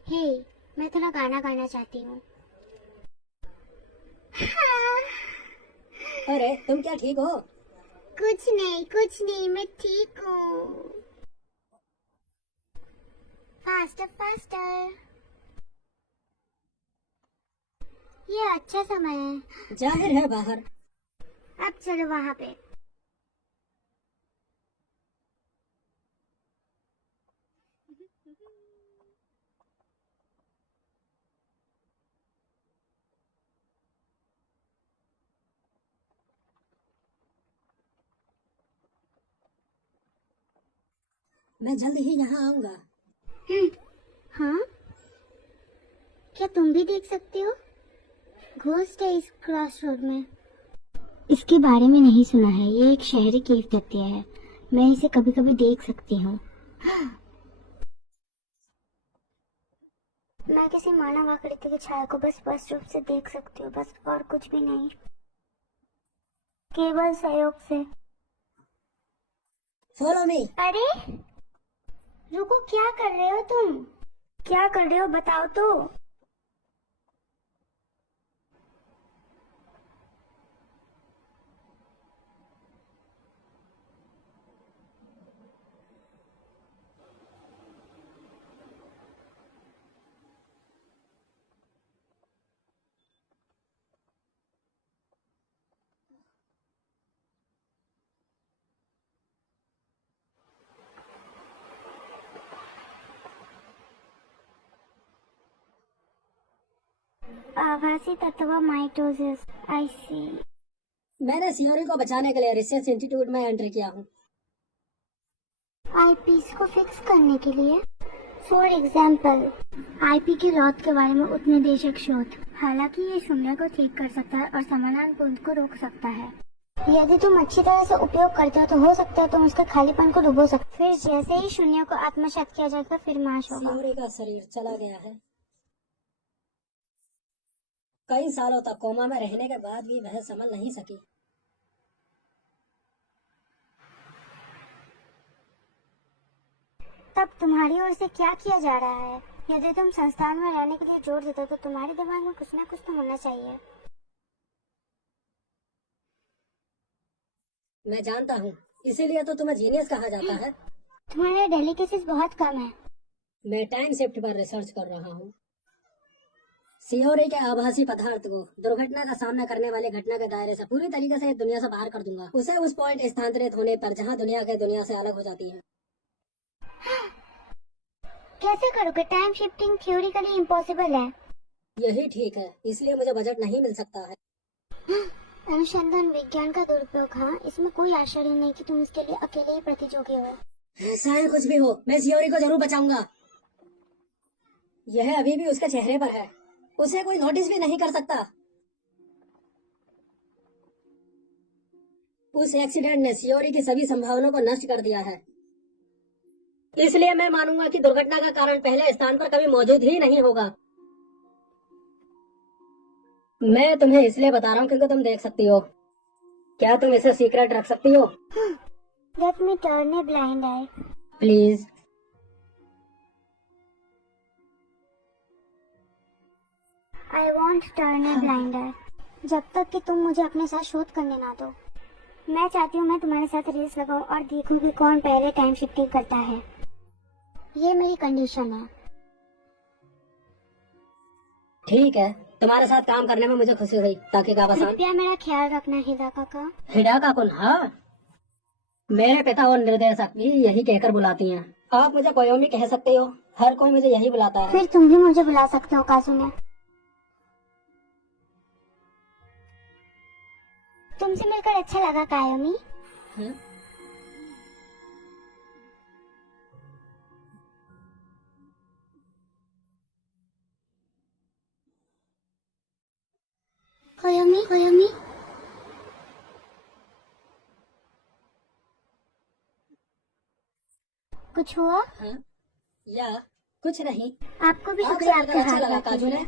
हे, मैं थोड़ा गाना गाना चाहती हूँ। अरे तुम क्या ठीक हो? कुछ नहीं, मैं ठीक हूँ। Faster faster. ये अच्छा समय है। जाहिर है बाहर। अब चलो वहाँ पे। मैं जल्द ही यहाँ आऊंगा। हाँ, क्या तुम भी देख सकते हो? घोस्ट है इस क्रॉस रोड में। इसके बारे में नहीं सुना है। ये एक शहरी कीव तथ्य है। मैं इसे कभी कभी देख सकती हूँ। मैं किसी मानव आकृति की छाया को बस स्पष्ट रूप से देख सकती हूँ, बस, और कुछ भी नहीं, केवल सहयोग से। Follow me. अरे रुको, क्या कर रहे हो तुम? क्या कर रहे हो बताओ तो। आभासी तत्व माइटोसिस। आई सी। मैंने सियोरी को बचाने के लिए रिसर्च इंस्टीट्यूट में एंट्री किया हूँ। आईपीस को फिक्स करने के लिए, फॉर एग्जाम्पल, आईपी के रॉट के बारे में उपनिदेशक शोध। हालांकि ये शून्य को ठीक कर सकता है और समानांतर पुंज को रोक सकता है। यदि तुम अच्छी तरह से उपयोग करते हो तो हो सकता है तुम उसके खालीपन को डुबो सकते। फिर जैसे ही शून्य को आत्मसात किया जाएगा फिर नाश होगा। सियोरी का शरीर चला गया है। कई सालों तक कोमा में रहने के बाद भी वह संभल नहीं सकी। तब तुम्हारी ओर से क्या किया जा रहा है? यदि तुम संस्थान में रहने के लिए जोर देते हो तो तुम्हारे दिमाग में कुछ ना कुछ तो होना चाहिए। मैं जानता हूँ, इसीलिए तो तुम्हें जीनियस कहा जाता है। तुम्हारे डेलिकेसीज बहुत कम है। मैं टाइम शिफ्ट पर रिसर्च कर रहा हूँ। सियोरी के आभासी पदार्थ को दुर्घटना का सामना करने वाली घटना के दायरे से पूरी तरीके से इस दुनिया से बाहर कर दूंगा, उसे उस पॉइंट स्थानांतरित होने पर जहाँ दुनिया के दुनिया से अलग हो जाती है। कैसे करोगे? टाइम शिफ्टिंग थ्योरिकली इम्पॉसिबल है। यही ठीक है, इसलिए मुझे बजट नहीं मिल सकता है। अनुसंधान विज्ञान का दुरुपयोग। हाँ, इसमें कोई आश्चर्य नहीं कि तुम इसके लिए अकेले ही प्रतियोगी हो। ऐसा है, कुछ भी हो, मैं सियोरी को जरूर बचाऊंगा। यह अभी भी उसके चेहरे पर है, उसे कोई नोटिस भी नहीं कर सकता। उस एक्सीडेंट ने सियोरी की सभी संभावनाओं को नष्ट कर दिया है, इसलिए मैं मानूंगा कि दुर्घटना का कारण पहले स्थान पर कभी मौजूद ही नहीं होगा। मैं तुम्हें इसलिए बता रहा हूँ क्योंकि तुम देख सकती हो। क्या तुम इसे सीक्रेट रख सकती हो? Let me turn a blind eye. Please. I want turn a blind eye. जब तक कि तुम मुझे अपने साथ शोध करने ना दो। मैं चाहती हूँ मैं तुम्हारे साथ रेस लगाऊं और देखूं कि कौन पहले टाइम शिफ्टिंग करता है। ये मेरी कंडीशन है। ठीक है, तुम्हारे साथ काम करने में मुझे खुशी हुई। ताकि काबा-सान, कृपया मेरा ख्याल रखना हिदाका का। हिडाका कुन। हाँ, मेरे पिता और निर्देशक भी यही कहकर बुलाती हैं। आप मुझे कोयोमी कह सकते हो, हर कोई मुझे यही बुलाता है। फिर तुम भी मुझे बुला सकते हो काजुने। तुमसे मिलकर अच्छा लगा कायोमी। हाँ? कोयोमी कोयोमी। कुछ हुआ? हाँ? या कुछ नहीं। आपको भी आपसे शुक्रिया मिलकर आपके अच्छा हाथ लगा रखने के काजुने। लिए।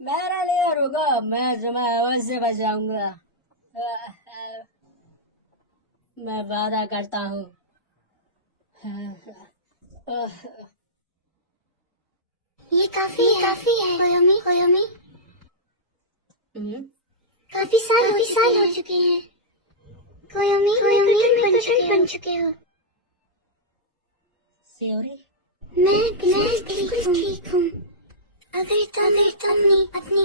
मेरे लिए रुको, मैं तुम्हें अवश्य बचाऊंगा। मैं वादा करता हूँ। ये काफी है कोयोमी कोयोमी। हम्म? काफी साल हो चुके हैं। कोयोमी कोयोमी बन चुके हो। सियोरी, मैं बिल्कुल ठीक हूँ। अगर तुम अपनी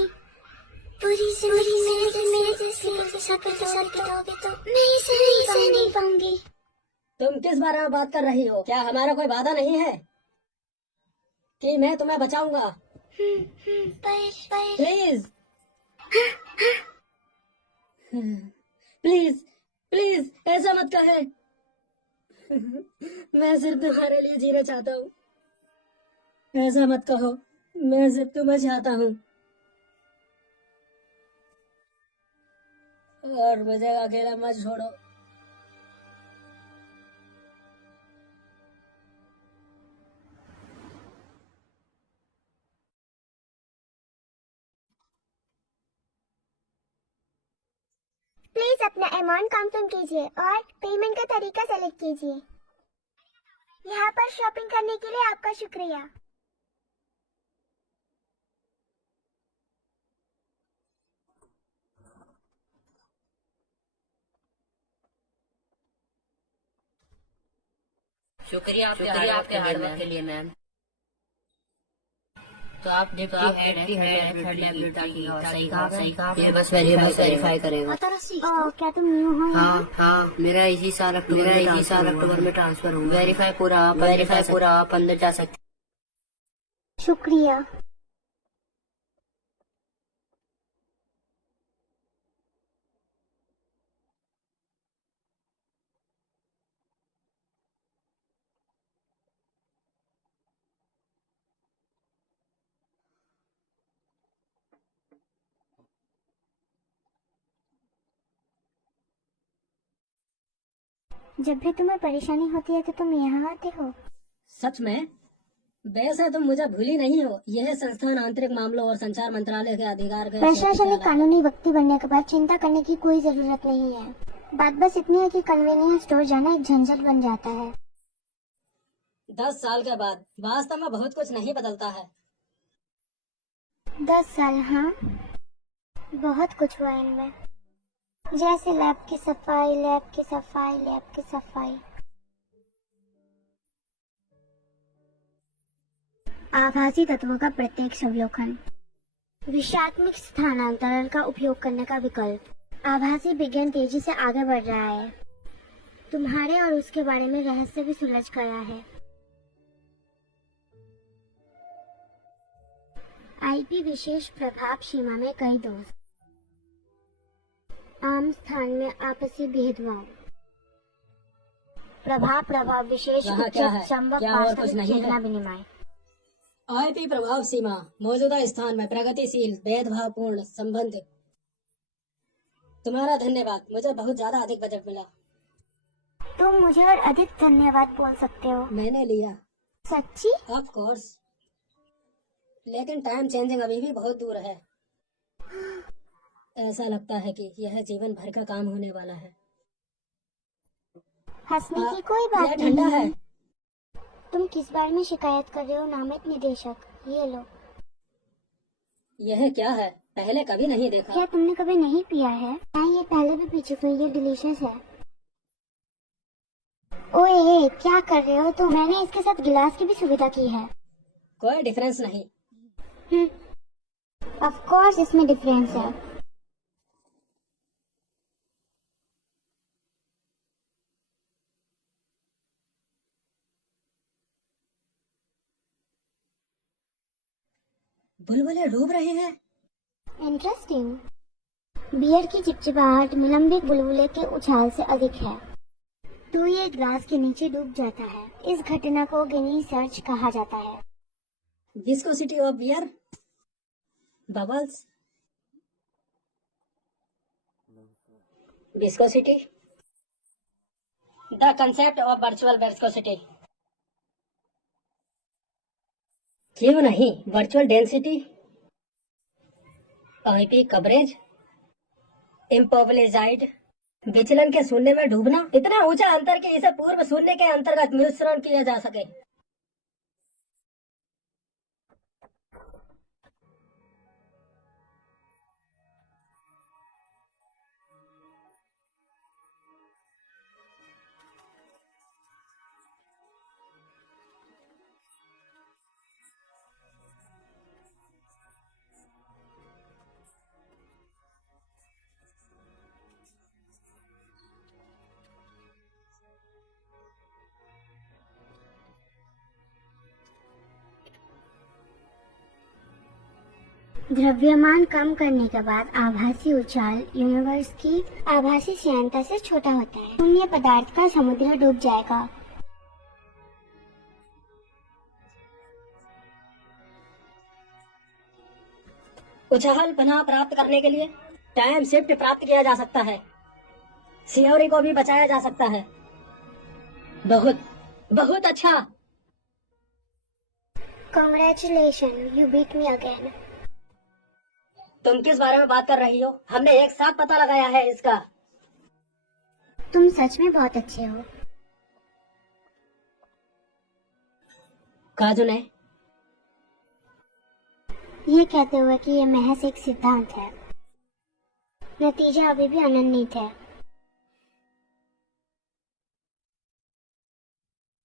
पूरी जिंदगी मेरे जैसे शक्ल के साथ बिताओगे तो मैं इसे नहीं पाऊंगी। तुम किस बारे में बात कर रही हो? क्या हमारा कोई वादा नहीं है कि मैं तुम्हें बचाऊंगा? पर प्लीज, प्लीज, प्लीज ऐसा मत कहे। मैं सिर्फ तुम्हारे लिए जीना चाहता हूँ। ऐसा मत कहो, मैं सिर्फ तुम्हें चाहता हूँ और मुझे अकेला मत छोड़ो। प्लीज अपना अमाउंट कंफर्म कीजिए और पेमेंट का तरीका सेलेक्ट कीजिए। यहाँ पर शॉपिंग करने के लिए आपका शुक्रिया। शुक्रिया आपके हार्डवर्क के लिए मैम। तो आप डिप्टी हेड थर्ड लेबिलिटी और सही कहा। ये बस वेरीफाई करेगा। क्या तुम न्यू हो? हाँ, मेरा इसी साल अक्टूबर में ट्रांसफर हुआ। वेरीफाई पूरा आप अंदर जा सकते। शुक्रिया। जब भी तुम्हें परेशानी होती है तो तुम यहाँ आते हो। सच में? वैसे तुम मुझे भूली नहीं हो। यह संस्थान आंतरिक मामलों और संचार मंत्रालय के अधिकार के प्रशासनिक कानूनी व्यक्ति बनने के बाद चिंता करने की कोई जरूरत नहीं है। बात बस इतनी है कि कन्वीनियंस स्टोर जाना एक झंझट बन जाता है। 10 साल के बाद वास्तव में बहुत कुछ नहीं बदलता है। 10 साल, हाँ, बहुत कुछ हुआ इनमें। जैसे लैब की सफाई, लैब की सफाई, लैब की सफाई। आभासी तत्वों का प्रत्यक्ष अवलोकन, विषयात्मक स्थानांतरण का उपयोग करने का विकल्प। आभासी विज्ञान तेजी से आगे बढ़ रहा है। तुम्हारे और उसके बारे में रहस्य भी सुलझ गया है। आईपी विशेष प्रभाव सीमा में कई दोष। आम स्थान में आपसी भेदभाव। प्रभाव विशेष वहाँ क्या है? चंबक क्या और कुछ वास्तविक नहीं है? चेतना विनिमय। आईपी प्रभाव सीमा मौजूदा स्थान में प्रगतिशील भेदभावपूर्ण संबंध। तुम्हारा धन्यवाद, मुझे बहुत ज्यादा अधिक बजट मिला। तुम मुझे और अधिक धन्यवाद बोल सकते हो। मैंने लिया। सच्ची? ऑफ कोर्स, लेकिन टाइम चेंजिंग अभी भी बहुत दूर है। ऐसा लगता है कि यह जीवन भर का काम होने वाला है। हंसने की कोई बात यह नहीं ठंडा है। तुम किस बारे में शिकायत कर रहे हो नामित निदेशक? ये लो। यह क्या है? पहले कभी नहीं देखा। क्या तुमने कभी नहीं पिया है? मैं ये पहले भी पी चुकी हूँ। ये डिलीशियस है। ओए, क्या कर रहे हो तुम? मैंने इसके साथ गिलास की भी सुविधा की है। कोई डिफरेंस नहीं। ऑफ कोर्स इसमें डिफरेंस है। बुलबुले डूब रहे हैं। इंटरेस्टिंग। बियर की चिपचिपाहट निलंबित बुलबुले के उछाल से अधिक है, तो ये ग्लास के नीचे डूब जाता है। इस घटना को गिनी सर्च कहा जाता है। Viscosity of beer, bubbles, viscosity, the concept of virtual viscosity. क्यों नहीं वर्चुअल डेंसिटी, आईपी कवरेज, इम्पोबलाइज्ड विचलन के शून्य में डूबना, इतना ऊंचा अंतर कि इसे पूर्व शून्य के अंतर्गत मिश्रण किया जा सके। द्रव्यमान कम करने के बाद आभासी उछाल यूनिवर्स की आभासी श्यानता से छोटा होता है। शून्य पदार्थ का समुद्र डूब जाएगा। उछाल पुनः प्राप्त करने के लिए टाइम शिफ्ट प्राप्त किया जा सकता है। सियोरी को भी बचाया जा सकता है। बहुत बहुत अच्छा। Congratulations, you beat me again. तुम किस बारे में बात कर रही हो? हमने एक साथ पता लगाया है इसका। तुम सच में बहुत अच्छे हो। काजू ने ये कहते हुए कि ये महज एक सिद्धांत है, नतीजा अभी भी अनन्वित है।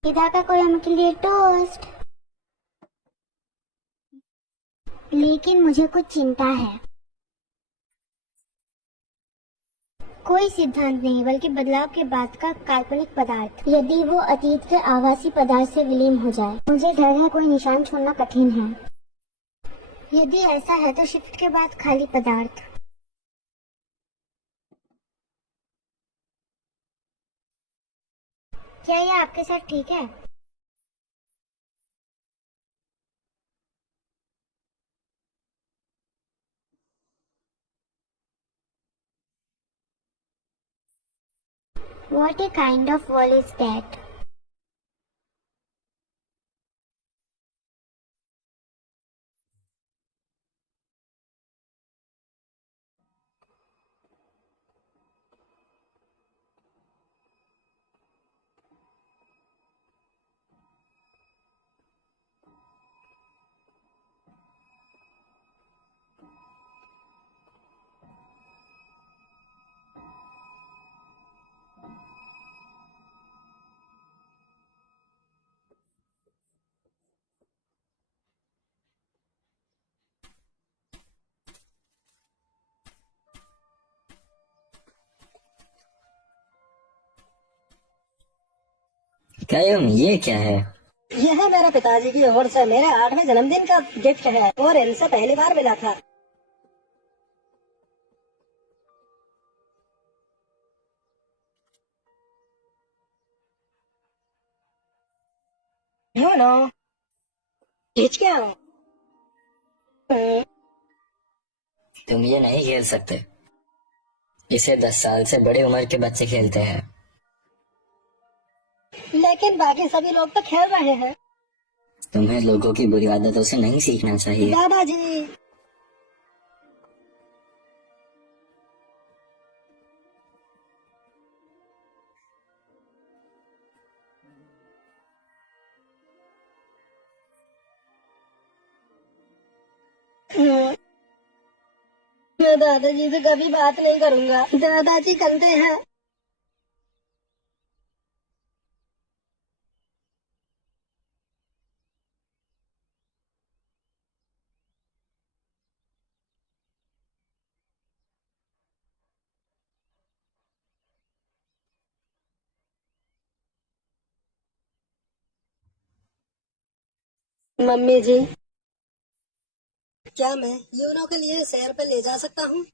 पिता का कोलम के लिए टोस्ट। लेकिन मुझे कुछ चिंता है। कोई सिद्धांत नहीं, बल्कि बदलाव के बाद का काल्पनिक पदार्थ। यदि वो अतीत के आभासी पदार्थ से विलीन हो जाए, मुझे डर है कोई निशान छोड़ना कठिन है। यदि ऐसा है तो शिफ्ट के बाद खाली पदार्थ। क्या ये आपके साथ ठीक है? What a kind of wall is that? कायम, ये क्या है? यह मेरे पिताजी की ओर से मेरे 8वें जन्मदिन का गिफ्ट है और इनसे पहली बार मिला था। यू नो, खींच के आओ। तुम ये नहीं खेल सकते। इसे 10 साल से बड़ी उम्र के बच्चे खेलते हैं। लेकिन बाकी सभी लोग तो खेल रहे हैं। तुम्हें लोगों की बुरी आदतों से नहीं सीखना चाहिए। दादाजी, मैं दादाजी से कभी बात नहीं करूंगा। दादाजी कंधे हैं। मम्मी जी, क्या मैं यूनो के लिए सैर पे ले जा सकता हूँ?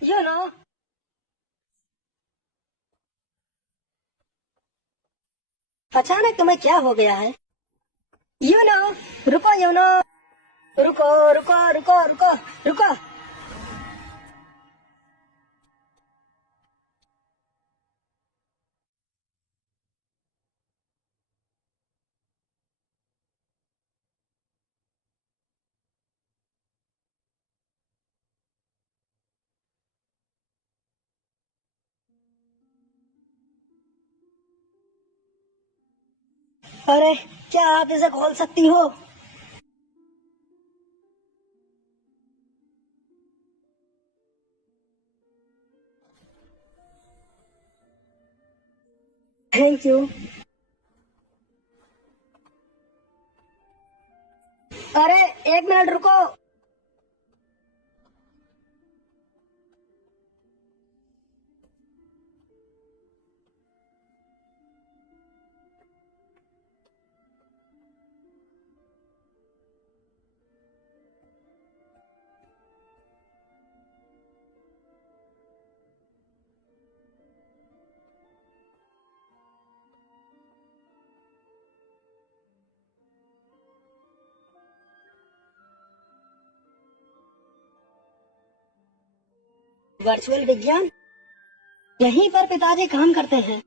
यूनो, अचानक तुम्हें क्या हो गया है? यूनो, रुको यूनो, रुको रुको रुको रुको रुको। अरे, क्या आप इसे खोल सकती हो? Thank you. अरे, 1 मिनट रुको। वर्चुअल विज्ञान, यहीं पर पिताजी काम करते हैं।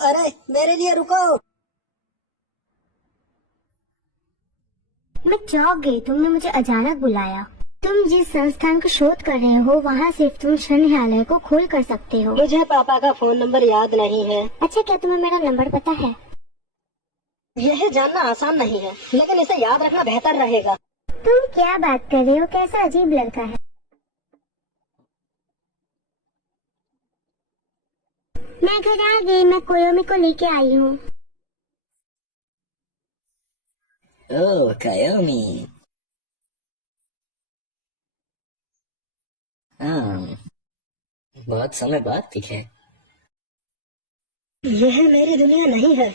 अरे, मेरे लिए रुको। मैं चौंक गई, तुमने मुझे अचानक बुलाया। तुम जिस संस्थान का शोध कर रहे हो वहाँ सिर्फ तुम संग्रहालय को खोल कर सकते हो। मुझे पापा का फोन नंबर याद नहीं है। अच्छा, क्या तुम्हें मेरा नंबर पता है? यह जानना आसान नहीं है, लेकिन इसे याद रखना बेहतर रहेगा। तुम क्या बात कर रहे हो? कैसा अजीब लड़का है। मैं घर आ गई, मैं कोयोमी को लेके आई हूँ। ओह कायोमी, हाँ, बहुत समय बाद दिखे। यह मेरी दुनिया नहीं है।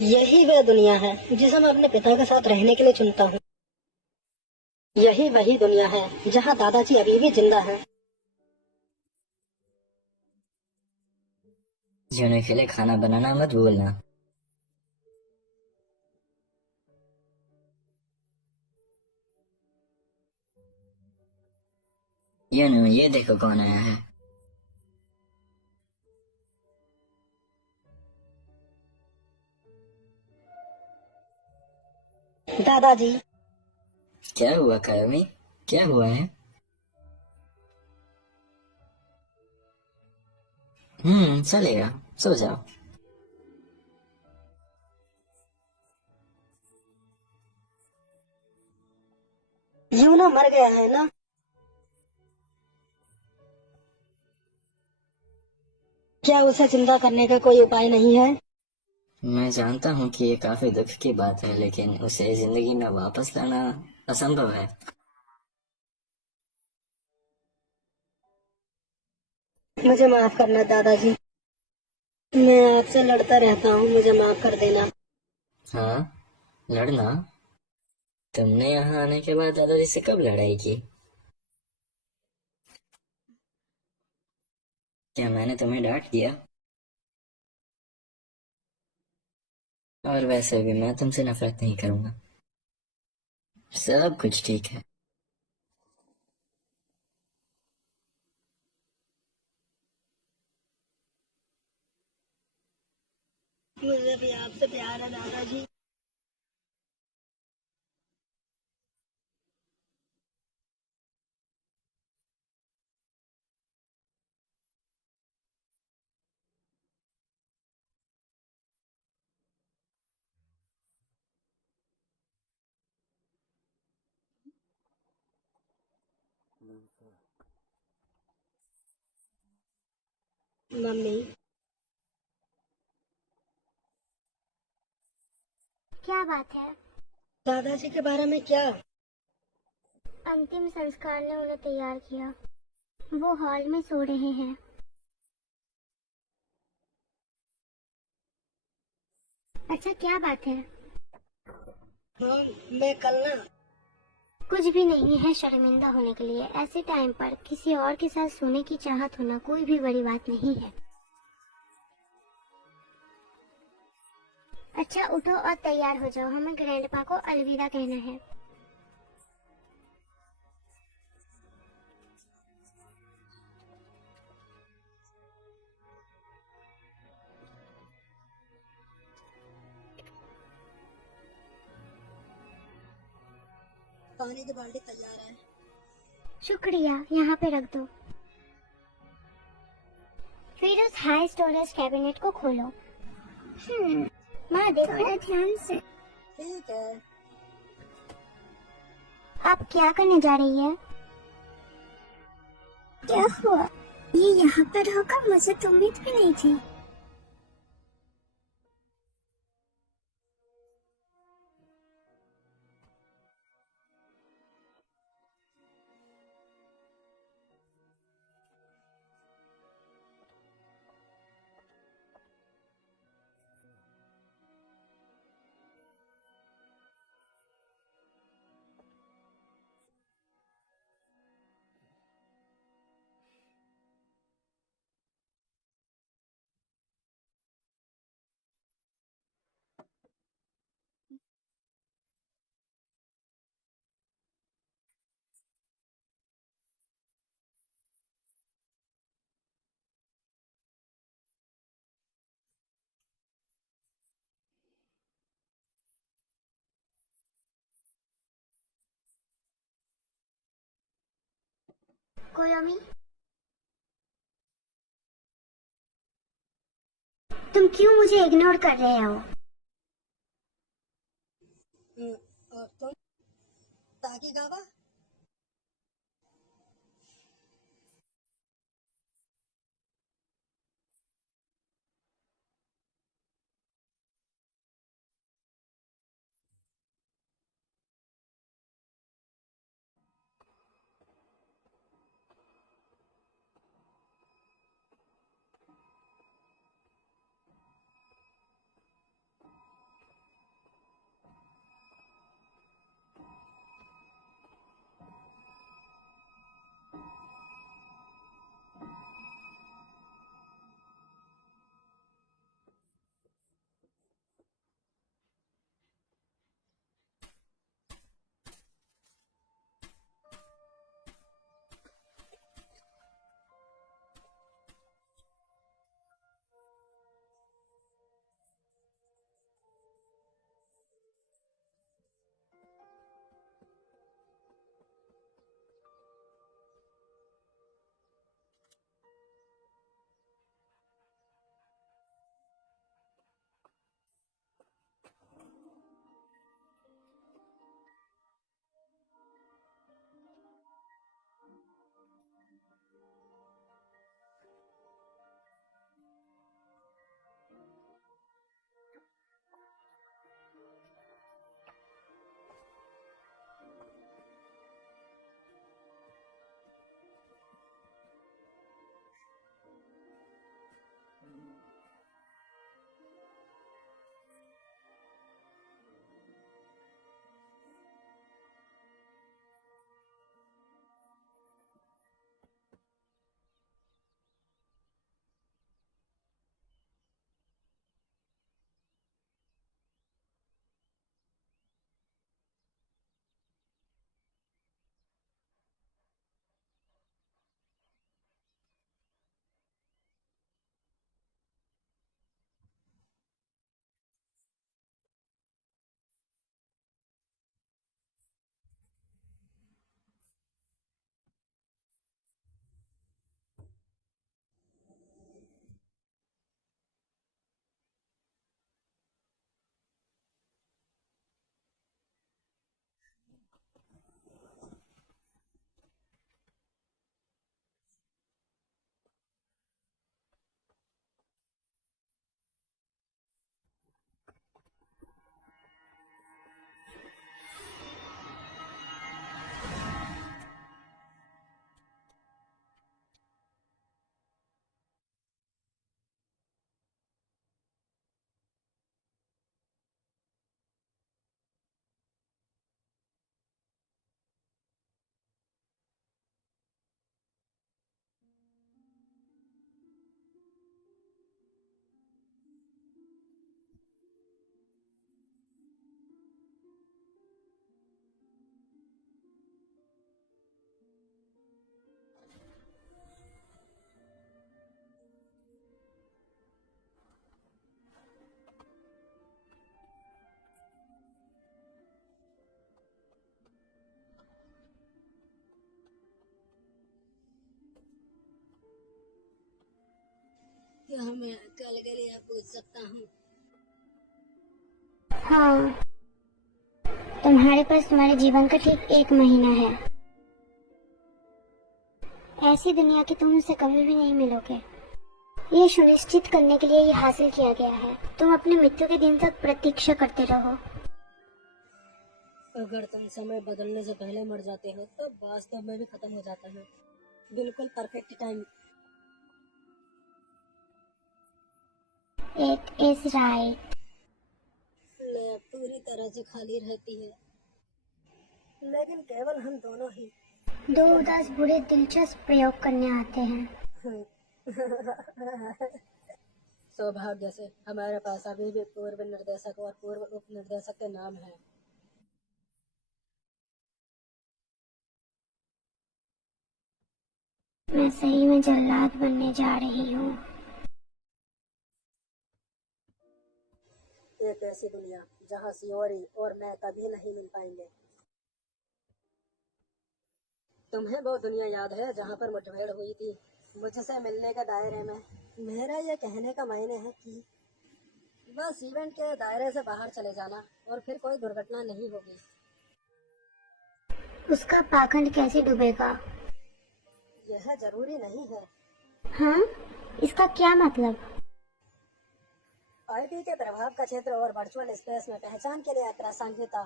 यही वह दुनिया है जिसे मैं अपने पिता के साथ रहने के लिए चुनता हूँ। यही वही दुनिया है जहाँ दादाजी अभी भी जिंदा है। जीने के लिए खाना बनाना मत भूलना। ये देखो कौन आया है। दादाजी, क्या हुआ कायमी, क्या हुआ है? चलेगा, सो जाओ। यूना मर गया है ना? क्या उसे जिंदा करने का कोई उपाय नहीं है? मैं जानता हूँ कि ये काफी दुख की बात है, लेकिन उसे जिंदगी में वापस लाना असंभव है। मुझे माफ करना दादाजी, मैं आपसे लड़ता रहता हूँ, मुझे माफ कर देना। हाँ, लड़ना? तुमने यहाँ आने के बाद दादाजी से कब लड़ाई की? क्या मैंने तुम्हें डांट दिया? और वैसे भी मैं तुमसे नफरत नहीं करूंगा। सब कुछ ठीक है। मुझे भी आपसे प्यार है दादाजी। मम्मी, क्या बात है? दादाजी के बारे में क्या? अंतिम संस्कार ने उन्हें तैयार किया, वो हॉल में सो रहे हैं। अच्छा, क्या बात है? हाँ, मैं कल ना। कुछ भी नहीं है शर्मिंदा होने के लिए। ऐसे टाइम पर किसी और के साथ सोने की चाहत होना कोई भी बड़ी बात नहीं है। अच्छा, उठो और तैयार हो जाओ, हमें ग्रैंडपा को अलविदा कहना है। पानी की बाल्टी तैयार है। शुक्रिया, यहाँ पे रख दो। फिर उस हाई स्टोरेज कैबिनेट को खोलो। माँ देखो, थोड़ा ध्यान से। ठीक है। आप क्या करने जा रही है? क्या हुआ? ये यहाँ पर होगा, मुझे तो उम्मीद भी नहीं थी। कोयोमी, तुम क्यों मुझे इग्नोर कर रहे हो? और तुम ताकि गावा? क्या मैं कल के लिए पूछ सकता हूँ? हाँ, तुम्हारे पास तुम्हारे जीवन का ठीक 1 महीना है। ऐसी दुनिया की तुम उससे कभी भी नहीं मिलोगे। ये सुनिश्चित करने के लिए ये हासिल किया गया है। तुम अपने मृत्यु के दिन तक प्रतीक्षा करते रहो। अगर तुम समय बदलने से पहले मर जाते हो तो वास्तव में भी खत्म हो जाता है। बिल्कुल perfect time. It is right. Lab पूरी तरह से खाली रहती है, लेकिन केवल हम दोनों ही। 2 उदास बूढ़े दिलचस्प प्रयोग करने आते हैं। सौभाग्य से हमारे पास अभी भी पूर्व निर्देशक और पूर्व उप निर्देशक के नाम है। मैं सही में जल्लाद बनने जा रही हूँ। एक ऐसी दुनिया जहाँ सियोरी और मैं कभी नहीं मिल पाएंगे। तुम्हें वो दुनिया याद है जहाँ पर मुठभेड़ हुई थी मुझसे मिलने के दायरे में? मेरा ये कहने का मायने है कि बस इवेंट के दायरे से बाहर चले जाना और फिर कोई दुर्घटना नहीं होगी। उसका पाखंड कैसे डूबेगा? यह जरूरी नहीं है। हाँ, इसका क्या मतलब? आईपी के प्रभाव का क्षेत्र और वर्चुअल स्पेस में पहचान के लिए अप्रासंगिकता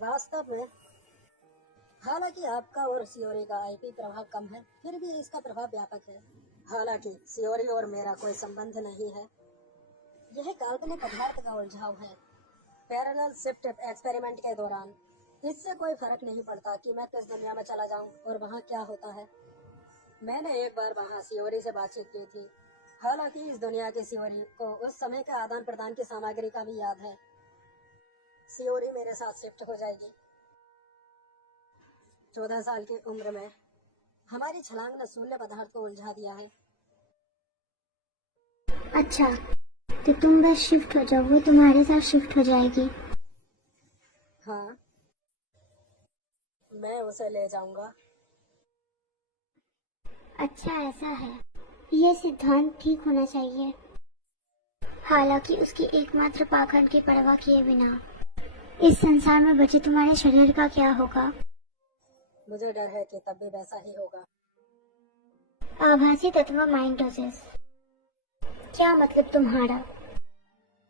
वास्तव में। हालांकि आपका और सियोरी का आईपी प्रभाव कम है, फिर भी इसका प्रभाव व्यापक है। हालांकि सियोरी और मेरा कोई संबंध नहीं है। यह काल्पनिक पदार्थ का उलझाव है। पैरेलल शिफ्ट एक्सपेरिमेंट के दौरान इससे कोई फर्क नहीं पड़ता कि मैं किस दुनिया में चला जाऊं और वहां क्या होता है। मैंने एक बार वहां सियोरी से बातचीत की थी। हालांकि इस दुनिया की सियोरी को उस समय के आदान प्रदान की सामग्री का भी याद है। सियोरी मेरे साथ शिफ्ट हो जाएगी। 14 साल की उम्र में हमारी छलांग ने शून्य पदार्थ को उलझा दिया है। अच्छा, तो तुम बस शिफ्ट हो जाओ, वो तुम्हारे साथ शिफ्ट हो जाएगी। हाँ, मैं उसे ले जाऊंगा। अच्छा, ऐसा है। ये सिद्धांत ठीक होना चाहिए। हालांकि उसकी एकमात्र पाखंड की परवाह किए बिना इस संसार में बचे तुम्हारे शरीर का क्या होगा? मुझे डर है कि तब भी वैसा ही होगा। आभासी तत्व माइंडोसिस। क्या मतलब तुम्हारा?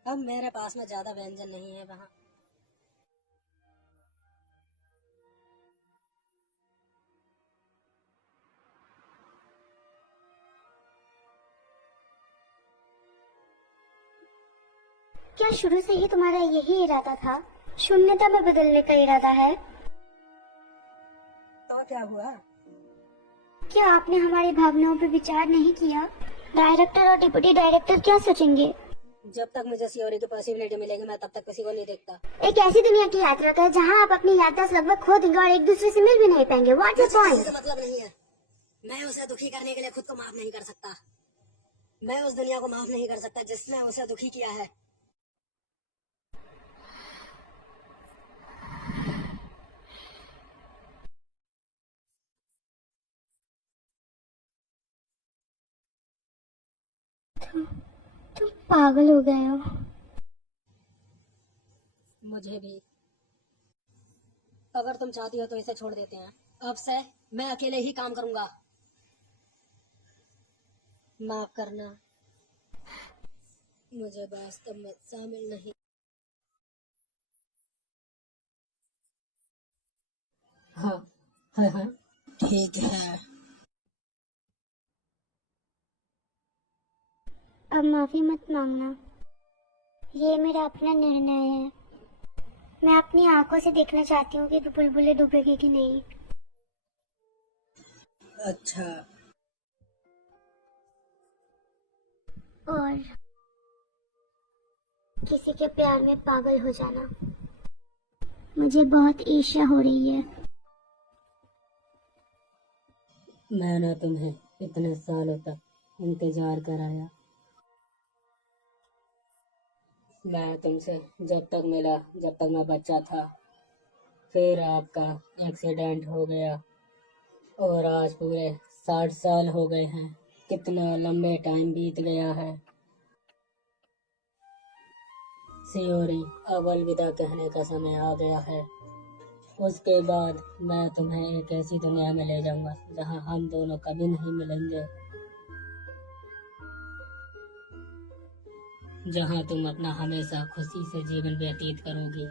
अब मेरे पास में ज्यादा व्यंजन नहीं है वहाँ। क्या शुरू से ही तुम्हारा यही इरादा था? शून्यता में बदलने का इरादा है? तो क्या हुआ? क्या आपने हमारी भावनाओं पर विचार नहीं किया? डायरेक्टर और डिप्टी डायरेक्टर क्या सोचेंगे? जब तक मुझे सियोरी की पॉसिबिलिटी मिलेगी मैं तब तक किसी को नहीं देखता। एक ऐसी दुनिया की यात्रा कर जहां आप अपनी याददाश्त लगभग खो देंगे और एक दूसरे से मिल भी नहीं पाएंगे। व्हाट इज मुझे किसी पॉइंट? से मतलब नहीं है। मैं उसे दुखी करने के लिए खुद को माफ नहीं कर सकता। मैं उस दुनिया को माफ नहीं कर सकता जिसने उसे दुखी किया है। तुम पागल हो गए हो। मुझे भी। अगर तुम चाहती हो तो इसे छोड़ देते हैं। अब से मैं अकेले ही काम करूंगा। माफ करना, मुझे वास्तव में शामिल नहीं। हाँ हाँ हाँ, ठीक है। अब माफी मत मांगना। ये मेरा अपना निर्णय है। मैं अपनी आंखों से देखना चाहती हूँ कि बुलबुलें डूबेगी कि नहीं। अच्छा। और किसी के प्यार में पागल हो जाना। मुझे बहुत ईर्ष्या हो रही है। मैंने तुम्हें इतने सालों तक इंतजार कराया। मैं तुमसे जब तक मिला जब तक मैं बच्चा था। फिर आपका एक्सीडेंट हो गया और आज पूरे 60 साल हो गए हैं। कितना लंबे टाइम बीत गया है। सियोरी, अब अलविदा कहने का समय आ गया है। उसके बाद मैं तुम्हें एक ऐसी दुनिया में ले जाऊंगा जहां हम दोनों कभी नहीं मिलेंगे, जहां तुम अपना हमेशा खुशी से जीवन व्यतीत करोगी।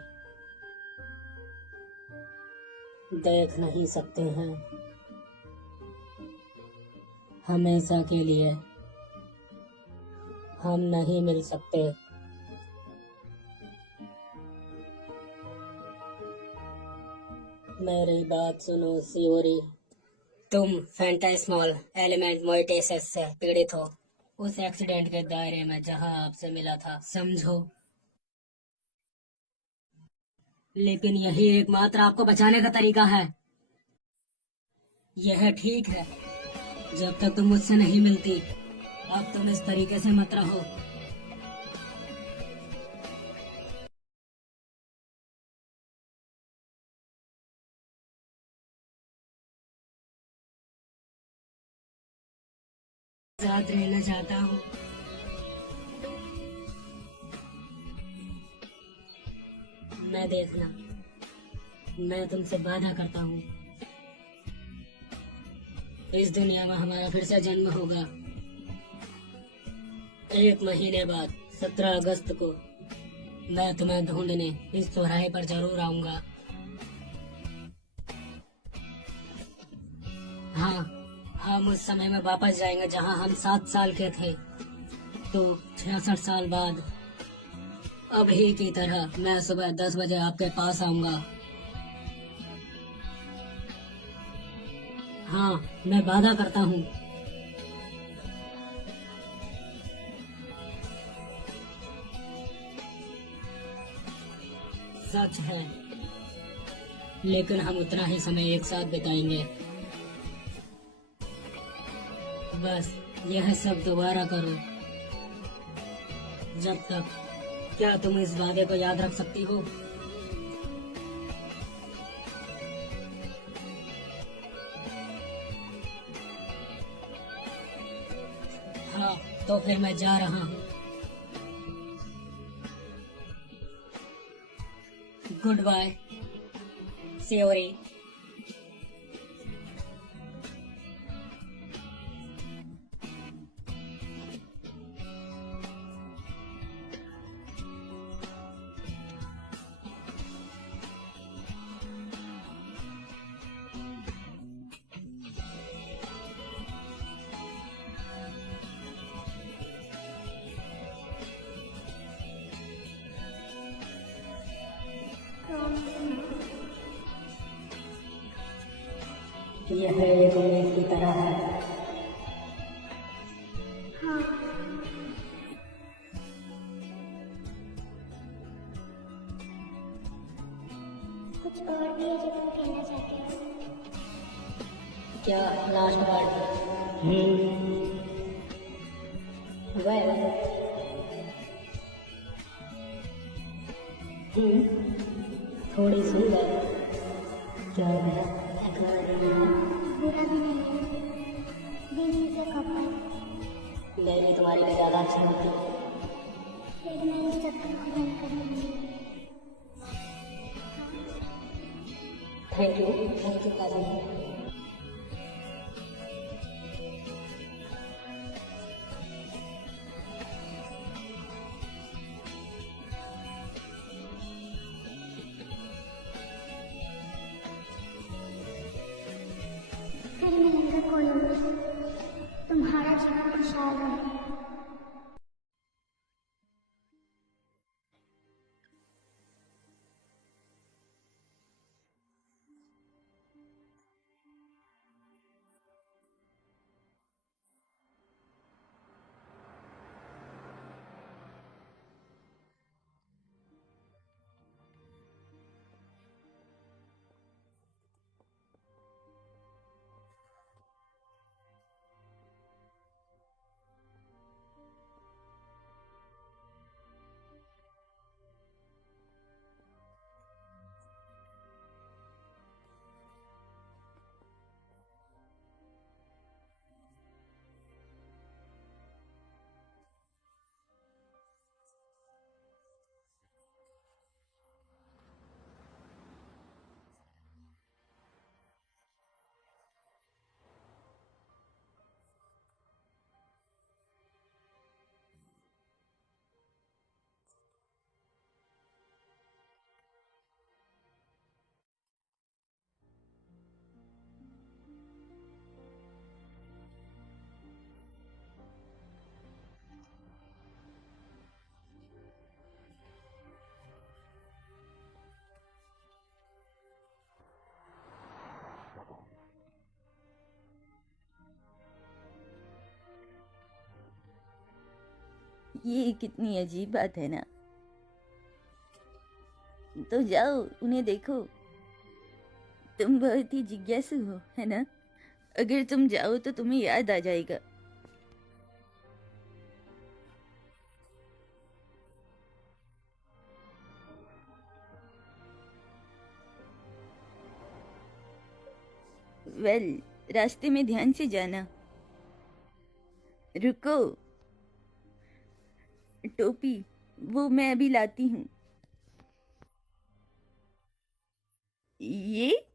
देख नहीं सकते हैं, हमेशा के लिए हम नहीं मिल सकते। मेरी बात सुनो सियोरी, तुम फैंटास्मल एलिमेंट मोइटेसिस से पीड़ित हो, उस एक्सीडेंट के दायरे में जहां आपसे मिला था, समझो। लेकिन यही एकमात्र आपको बचाने का तरीका है। यह ठीक है, जब तक तुम मुझसे नहीं मिलती, अब तुम इस तरीके से मत रहो। साथ रहना चाहता हूँ। मैं देखना, मैं तुमसे वादा करता हूँ, इस दुनिया में हमारा फिर से जन्म होगा। 1 महीने बाद 17 अगस्त को मैं तुम्हें ढूंढने इस चौराहे पर जरूर आऊंगा। हाँ, हम उस समय में वापस जाएंगे जहां हम 7 साल के थे। तो 66 साल बाद अभी की तरह मैं सुबह 10 बजे आपके पास आऊंगा। हाँ, मैं वादा करता हूँ। सच है, लेकिन हम उतना ही समय एक साथ बिताएंगे। बस यह सब दोबारा करो। जब तक, क्या तुम इस वादे को याद रख सकती हो? हाँ, तो फिर मैं जा रहा हूँ। Goodbye Seori. यह एक उम्मीद की तरह है। हाँ, कुछ और भी है जो तुम कहना चाहते हो? क्या लास्ट वर्ड? वेल, थोड़ी सुंदर, क्या है? बुरा भी नहीं है, दिल से कपल। मैं भी तुम्हारी में ज्यादा अच्छी होती हूँ। फिर मैं इस सब को बंद कर दूंगी। थैंक यू काजल। फिर मिलेंगे कोई और। तुम्हारा जीवन खुशहाल रहे। ये कितनी अजीब बात है ना। तो जाओ उन्हें देखो। तुम बहुत ही जिज्ञासु हो, है ना? अगर तुम जाओ तो तुम्हें याद आ जाएगा। वेल, रास्ते में ध्यान से जाना। रुको, टोपी वो मैं अभी लाती हूँ। ये